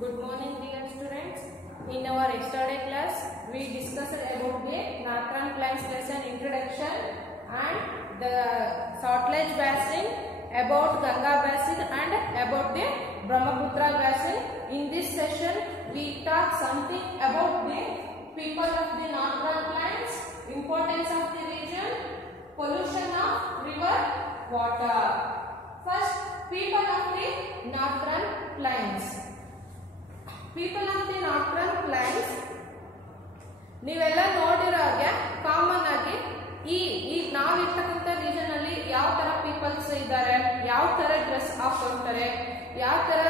Good morning, dear students. In our yesterday class, we discussed about the Northern Plains lesson introduction and the Saltlake Basin, about Ganga Basin and about the Brahmaputra Basin. In this session, we talk something about the people of the Northern Plains, importance of the region, pollution of river water. First, people of the Northern Plains. People of the Northern Plains, ನೀವೆಲ್ಲ ನೋಡಿರೋ ಹಾಗೆ common ಆಗಿ ಈ ನಾವಿರ್ತಕ್ಕಂಥ region ಅಲ್ಲಿ ಯಾವ ತರ people's ಇದ್ದಾರೆ, ಯಾವ ತರ ಡ್ರೆಸ್ ಹಾಕೊಳ್ತಾರೆ, ಯಾವ ತರ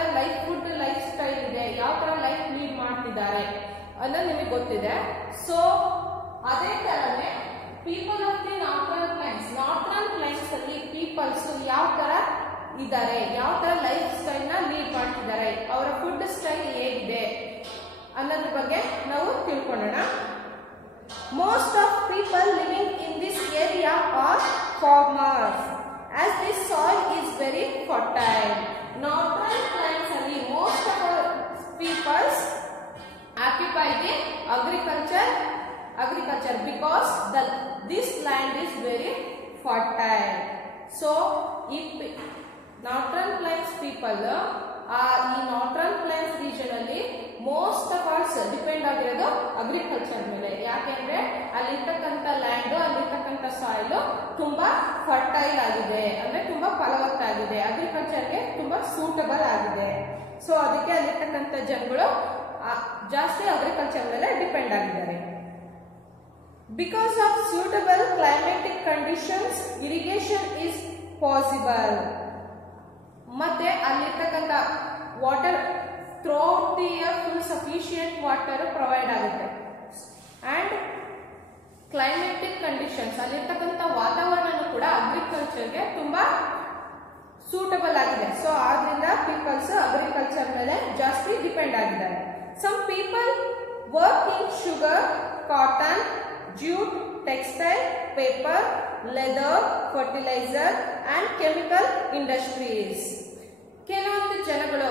ಫುಡ್ ಲೈಫ್ ಸ್ಟೈಲ್ ಇದೆ, ಯಾವ ತರ ಲೈಫ್ ಲೀಡ್ ಮಾಡ್ತಿದ್ದಾರೆ ಅನ್ನೋದು ನಿಮಗೆ ಗೊತ್ತಿದೆ. ಸೊ ಅದೇ ತರನೇ people of the northern plains ಅಲ್ಲಿ ಪೀಪಲ್ಸ್ ಯಾವ ತರ ಇದ್ದಾರೆ, ಯಾವ ತರ ಲೈಫ್ ಸ್ಟೈಲ್ ನ ಲೀಡ್ ಮಾಡ್ತಿದ್ದಾರೆ, ಅವರ ಫುಡ್ ಸ್ಟೈಲ್ ಹೇಗಿದೆ ಅನ್ನೋದ್ರ ಬಗ್ಗೆ ನಾವು ತಿಳ್ಕೊಳ್ಳೋಣ. Most of people living in this area are farmers, as this soil is very fertile. Northern plains ಅಲ್ಲಿ most of our peoples occupy the agriculture because this land is very fertile. So if Northern Plains people ಈ Northern Plains region ಅಲ್ಲಿ most of ಆಲ್ಸ್ depend ಆಗಿರೋದು agriculture ಮೇಲೆ. ಯಾಕೆಂದ್ರೆ ಅಲ್ಲಿರ್ತಕ್ಕಂಥ land, ಅಲ್ಲಿರ್ತಕ್ಕಂಥ soil ತುಂಬಾ fertile ಆಗಿದೆ, ಅಂದ್ರೆ ತುಂಬಾ ಫಲವತ್ತಾಗಿದೆ, ಅಗ್ರಿಕಲ್ಚರ್ಗೆ ತುಂಬಾ ಸೂಟಬಲ್ ಆಗಿದೆ. ಸೊ ಅದಕ್ಕೆ ಅಲ್ಲಿರ್ತಕ್ಕಂಥ ಜನಗಳು ಜಾಸ್ತಿ ಅಗ್ರಿಕಲ್ಚರ್ ಮೇಲೆ ಡಿಪೆಂಡ್ ಆಗಿದ್ದಾರೆ. Because of suitable climatic conditions irrigation is possible. ಮತ್ತೆ ಅಲ್ಲಿರ್ತಕ್ಕಂಥ water throughout the year full sufficient water provide ಆಗುತ್ತೆ. ಅಂಡ್ ಕ್ಲೈಮೆಟಿಕ್ ಕಂಡೀಷನ್ಸ್, ಅಲ್ಲಿರ್ತಕ್ಕಂಥ ವಾತಾವರಣ ಕೂಡ ಅಗ್ರಿಕಲ್ಚರ್ಗೆ ತುಂಬಾ ಸೂಟಬಲ್ ಆಗಿದೆ. ಸೊ ಆದ್ರಿಂದ ಪೀಪಲ್ಸ್ ಅಗ್ರಿಕಲ್ಚರ್ ಮೇಲೆ ಜಾಸ್ತಿ ಡಿಪೆಂಡ್ ಆಗಿದ್ದಾರೆ. Some people work in sugar, cotton, jute, textile, paper, leather, fertilizer and chemical industries. ಕೆಲವೊಂದು ಜನಗಳು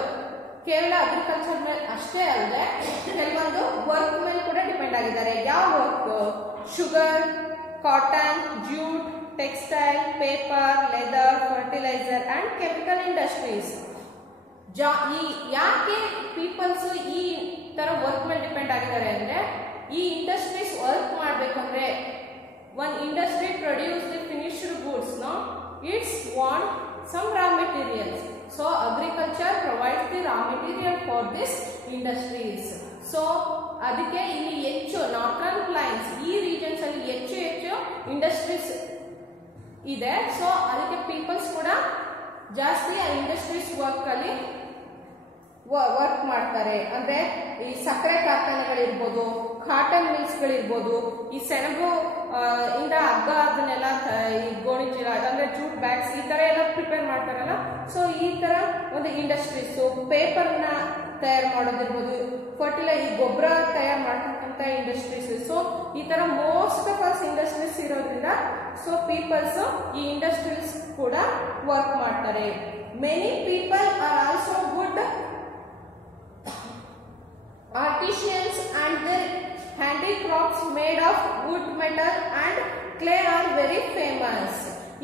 ಕೇವಲ ಅಗ್ರಿಕಲ್ಚರ್ ಮೇಲೆ ಅಷ್ಟೇ ಅಲ್ಲದೆ ಕೆಲವೊಂದು ವರ್ಕ್ ಮೇಲೆ ಕೂಡ ಡಿಪೆಂಡ್ ಆಗಿದ್ದಾರೆ. ಯಾವ work? Sugar, cotton, jute, textile, paper, leather, fertilizer and chemical industries. ಯಾಕೆ ಪೀಪಲ್ಸ್ ಈ ತರ ವರ್ಕ್ ಮೇಲೆ ಡಿಪೆಂಡ್ ಆಗಿದ್ದಾರೆ ಅಂದ್ರೆ, ಈ ಇಂಡಸ್ಟ್ರೀಸ್ ವರ್ಕ್ ಮಾಡಬೇಕಂದ್ರೆ one industry produce the finished goods, no, it's want some raw materials. So agriculture provides the raw material for this industries. So ಅದಕ್ಕೆ ಇಲ್ಲಿ ಹೆಚ್ಚು ನಾರ್ಥರ್ನ್ ಪ್ಲೈನ್ಸ್ ಈ ರೀಜನ್ಸ್ ಅಲ್ಲಿ ಹೆಚ್ಚು ಇಂಡಸ್ಟ್ರೀಸ್ ಇದೆ. ಸೊ ಅದಕ್ಕೆ ಪೀಪಲ್ಸ್ ಕೂಡ ಜಾಸ್ತಿ ಆ ಇಂಡಸ್ಟ್ರೀಸ್ ವರ್ಕ್ ಅಲ್ಲಿ ವರ್ಕ್ ಮಾಡ್ತಾರೆ. ಅಂದ್ರೆ ಈ ಸಕ್ಕರೆ ಕಾರ್ಖಾನೆಗಳಿರ್ಬೋದು, ಕಾಟನ್ ಮಿಲ್ಸ್ ಗಳಿರ್ಬೋದು, ಈ ಸೆಣಬು ಇಂದ ಹಗ್ಗ ಅದನ್ನೆಲ್ಲ ಈ ಗೋಣಿ ಚೀಲ ಅಂದ್ರೆ ಜೂಟ್ ಬ್ಯಾಗ್ಸ್ ಈ ತರ ಎಲ್ಲ ಪ್ರಿಪೇರ್ ಮಾಡ್ತಾರಲ್ಲ. ಸೊ ಈ ತರ ಒಂದು ಇಂಡಸ್ಟ್ರೀಸ್, ಪೇಪರ್ ನ ತಯಾರು ಮಾಡೋದಿರ್ಬೋದು, ಈ ಗೊಬ್ಬರ ತಯಾರು ಮಾಡ್ತಕ್ಕಂಥ ಇಂಡಸ್ಟ್ರೀಸ್. ಸೊ ಈ ತರ ಮೋಸ್ಟ್ ಆಫ್ ಅಸ್ ಇಂಡಸ್ಟ್ರೀಸ್ ಇರೋದ್ರಿಂದ ಸೊ ಪೀಪಲ್ಸ್ ಈ ಇಂಡಸ್ಟ್ರೀಸ್ ಕೂಡ ವರ್ಕ್ ಮಾಡ್ತಾರೆ. Many people are also good artisans and their handicrafts made of wood, metal and clay are very famous.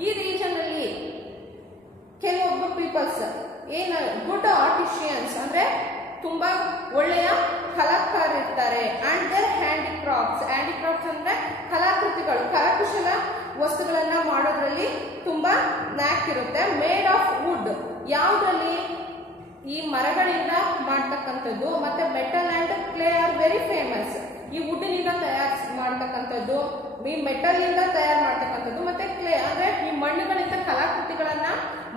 ಈ ರೀಜನ್ ಅಲ್ಲಿ ಕೆಲವೊಬ್ಬ ಪೀಪಲ್ಸ್ ಏನ ಗುಡ್ ಆರ್ಟಿಷಿಯನ್ಸ್ ಅಂದ್ರೆ ತುಂಬಾ ಒಳ್ಳೆಯ ಕಲಾಕಾರರಿರ್ತಾರೆ. ಅಂಡ್ ದೇರ್ ಹ್ಯಾಂಡಿಕ್ರಾಫ್ಟ್ಸ್ ಅಂದ್ರೆ ಕಲಾಕೃತಿಗಳು, ಕರಕುಶಲ ವಸ್ತುಗಳನ್ನ ಮಾಡೋದ್ರಲ್ಲಿ ತುಂಬಾ ನ್ಯಾಕ್ ಇರುತ್ತೆ. ಮೇಡ್ ಆಫ್ ವುಡ್, ಯಾವುದ್ರಲ್ಲಿ? ಈ ಮರಗಳಿಂದ ಮಾಡ್ತಕ್ಕಂಥದ್ದು. ಮತ್ತೆ metal and clay are very famous. ಈ ವುಡ್ನಿಂದ ತಯಾರು ಮಾಡ್ತಕ್ಕಂಥದ್ದು, ಈ ಮೆಟಲ್ ಇಂದ ತಯಾರು ಮಾಡ್ತಕ್ಕಂಥದ್ದು, ಮತ್ತೆ ಕ್ಲೇ ಅಂದ್ರೆ ಈ ಮಣ್ಣುಗಳಿಂದ ಕಲಾಕೃತಿಗಳನ್ನ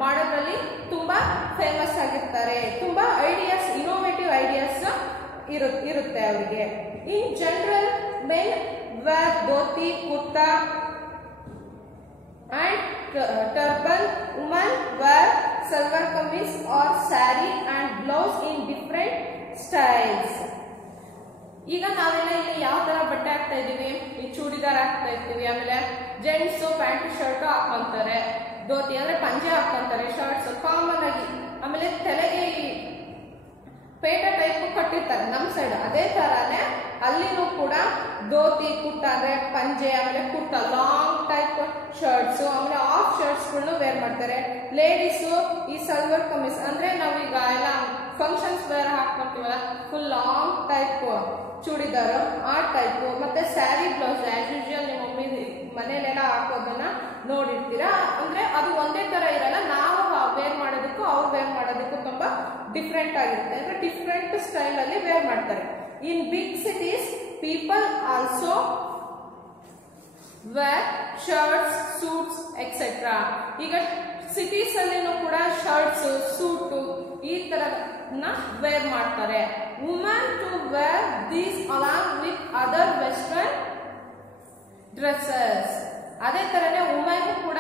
ಮಾಡೋದ್ರಲ್ಲಿ ತುಂಬಾ ಫೇಮಸ್ ಆಗಿರ್ತಾರೆ. ತುಂಬಾ ಐಡಿಯಾಸ್, ಇನೋವೇಟಿವ್ ಐಡಿಯಾಸ್ ಇರುತ್ತೆ ಅವರಿಗೆ. In general men wear dhoti, kurta and turban. Women wear salwar kameez or sari and blouse in different styles. ಈಗ ನಾವೆಲ್ಲ ಇಲ್ಲಿ ಯಾವ ತರ ಬಟ್ಟೆ ಹಾಕ್ತಾ ಇದೀವಿ? ಈ ಚೂಡಿದಾರ್ ಹಾಕ್ತಾ ಇರ್ತೀವಿ, ಆಮೇಲೆ ಜೆಂಟ್ಸ್ ಪ್ಯಾಂಟ್ ಶರ್ಟ್ ಹಾಕೊಂತಾರೆ, ಧೋತಿ ಅಂದ್ರೆ ಪಂಜೆ ಹಾಕೊಂತಾರೆ, ಶರ್ಟ್ಸ್ ಕಾಮನ್ ಆಗಿ. ಆಮೇಲೆ ತಲೆಗೆ ಪೇಟ ಟೈಪ್ ಉಟ್ಕೊಂಡಿರ್ತಾರೆ ನಮ್ಮ ಸೈಡ್, ಅದೇ ತರಾನೇ ಅಲ್ಲಿನೂ ಕೂಡ ಧೋತಿ ಕುರ್ತಾ ಅಂದ್ರೆ ಪಂಜೆ, ಆಮೇಲೆ ಕುರ್ತಾ ಲಾಂಗ್ ಟೈಪ್ ಶರ್ಟ್ಸ್, ಆಮೇಲೆ ಆಫ್ ಶರ್ಟ್ಸ್ ಗಳನ್ನು ವೇರ್ ಮಾಡ್ತಾರೆ. ಲೇಡೀಸು ಈ ಸಲ್ವರ್ ಕಮೀಸ್ ಅಂದ್ರೆ ನಾವೀಗ ಎಲ್ಲ ಫಂಕ್ಷನ್ಸ್ ವೇರ್ ಹಾಕೊಂತೀವಲ್ಲ, ಫುಲ್ ಲಾಂಗ್ ಟೈಪ್ ಚೂಡಿದಾರ್ ಆ ಟೈಪ್, ಮತ್ತೆ ಸ್ಯಾರಿ ಬ್ಲೌಸ್ ಆಸ್ ಯೂಶುವಲ್ ನಿಮ್ಮ ಮಮ್ಮಿ ಮನೇಲೆಲ್ಲ ಹಾಕೋದನ್ನ ನೋಡಿರ್ತೀರಾ. ಅಂದ್ರೆ ಅದು ಒಂದೇ ತರ ಇರಲ್ಲ, ನಾವು ವೇರ್ ಮಾಡೋದಕ್ಕೂ ಅವ್ರು ವೇರ್ ಮಾಡೋದಕ್ಕೂ ತುಂಬಾ ಡಿಫ್ರೆಂಟ್ ಆಗಿರುತ್ತೆ. ಅಂದ್ರೆ ಡಿಫ್ರೆಂಟ್ ಸ್ಟೈಲ್ ಅಲ್ಲಿ ವೇರ್ ಮಾಡ್ತಾರೆ. In big cities people also wear shirts, suits etcetera. ಈಗ ಸಿಟೀಸ್ ಅಲ್ಲಿನೂ ಕೂಡ ಶರ್ಟ್ಸ್, ಸೂಟು ಈ ತರನ ವೇರ್ ಮಾಡ್ತಾರೆ. Women to wear these along with other western dresses. ಅದೇ ತರನೇ ವುಮೆನ್ ಕೂಡ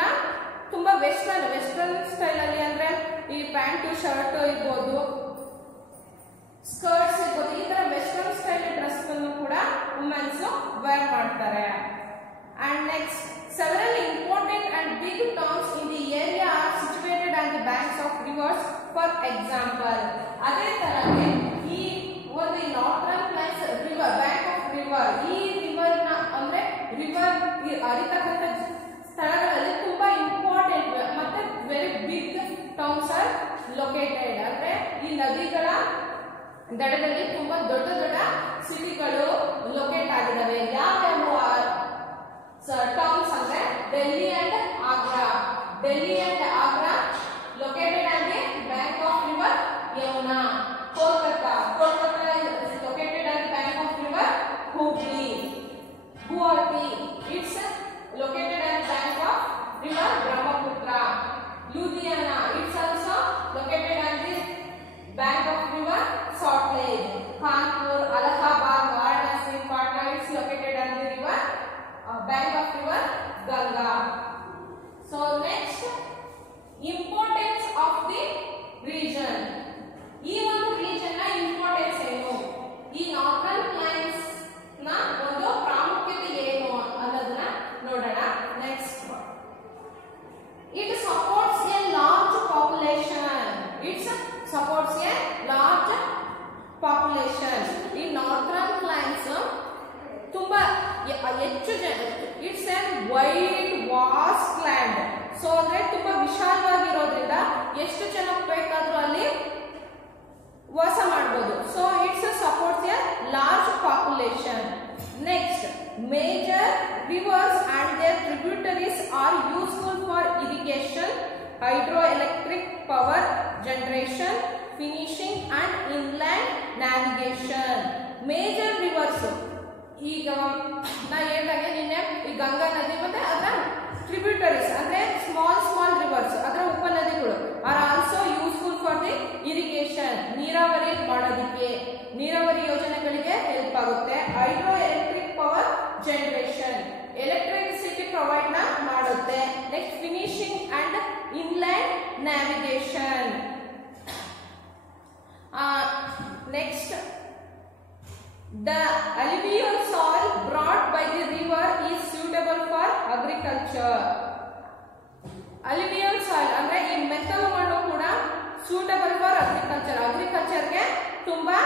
ತುಂಬಾ ವೆಸ್ಟರ್ನ್ ಸ್ಟೈಲ್ ಅಲ್ಲಿ ಅಂದ್ರೆ ಈ ಪ್ಯಾಂಟು ಶರ್ಟ್ ಇರ್ಬೋದು, ಸ್ಕರ್ಟ್ಸ್ ಇರ್ಬೋದು, ಈ ತರ ವೆಸ್ಟರ್ನ್ ಸ್ಟೈಲ್ ಡ್ರೆಸ್ ಕೂಡ ವುಮೆನ್ಸ್ ವೇರ್ ಮಾಡ್ತಾರೆ. And next, several important and big towns in the area are situated on the banks of rivers. For example, ಅದೇ ತರನೇ ಈ ಒಂದು northern place river, bank of river, ಈ ರಿವರ್ ನ ಅಂದ್ರೆ river ಹರಿತಕ್ಕಂಥ ಸ್ಥಳಗಳಲ್ಲಿ ತುಂಬಾ ಇಂಪಾರ್ಟೆಂಟ್ ಮತ್ತೆ very big towns are located. ಅಂದ್ರೆ ಈ ನದಿಗಳ ದಡದಲ್ಲಿ ತುಂಬಾ ದೊಡ್ಡ ದೊಡ್ಡ ಸಿಟಿಗಳು ಲೊಕೇಟ್ ಆಗಿದ್ದಾವೆ. ಯಾವ್ಯಾವ towns ಅಂದ್ರೆ Delhi and Agra. Delhi and Agra located at the bank of river Yamuna. Kolkata is located at the bank of river Hooghly. Guwahati, it's located at the bank of river Brahmaputra. Ludhiana, it's also located at the bank of river Salt Lake. Kanpur, Allahabad, Varanasi, Patna, it's located at the river bank of river Ganga. So next, importance of the region. ಈ ಒಂದು region ನ importance ಏನು, ಈ northern planes ನ ಒಂದು ಪ್ರಾಮುಖ್ಯತೆ ಏನು ಅನ್ನೋದನ್ನ ನೋಡೋಣ. Next, it supports a large population. It's supports a large population. ಈ ನಾರ್ಥರ್ನ್ ಪ್ಲೇನ್ಸ್ ತುಂಬಾ ಹೆಚ್ಚು ಜನ, it's a wide vast land. So ಅಂದ್ರೆ ತುಂಬಾ ವಿಶಾಲವಾಗಿರೋದ್ರಿಂದ ಎಷ್ಟು ಜನ ಬೇಕಾದ್ರೂ ಅಲ್ಲಿ ವಾಸ ಮಾಡಬಹುದು. So it's supports a large population. Next, major rivers and their tributaries are useful for irrigation, hydro electric power generation, finishing and inland navigation. Major rivers ಈಗ ನಾ ಹೇಳಿದಾಗೆ ನಿನ್ನೆ ಈ ಗಂಗಾ ನದಿ ಮತ್ತೆ ಅದರ ಟ್ರಿಬ್ಯೂಟರೀಸ್ ಅಂದ್ರೆ ಸ್ಮಾಲ್ ರಿವರ್ಸ್, ಅದರ ಉಪನದಿಗಳು are also useful for the irrigation, ನೀರಾವರಿ ಮಾಡೋದಕ್ಕೆ, ನೀರಾವರಿ ಯೋಜನೆಗಳಿಗೆ ಹೆಲ್ಪ್ ಆಗುತ್ತೆ. Hydro electric power generation, electricity provide ನ ಮಾಡುತ್ತೆ. Next, finishing and inland navigation. Next, the alluvial soil brought by the river is suitable for agriculture. Alluvial soil ಅಂದ್ರೆ ಈ ಮೆಕ್ಕಲು ಮಣ್ಣು ಕೂಡ suitable for agriculture, agriculture ಗೆ ತುಂಬಾ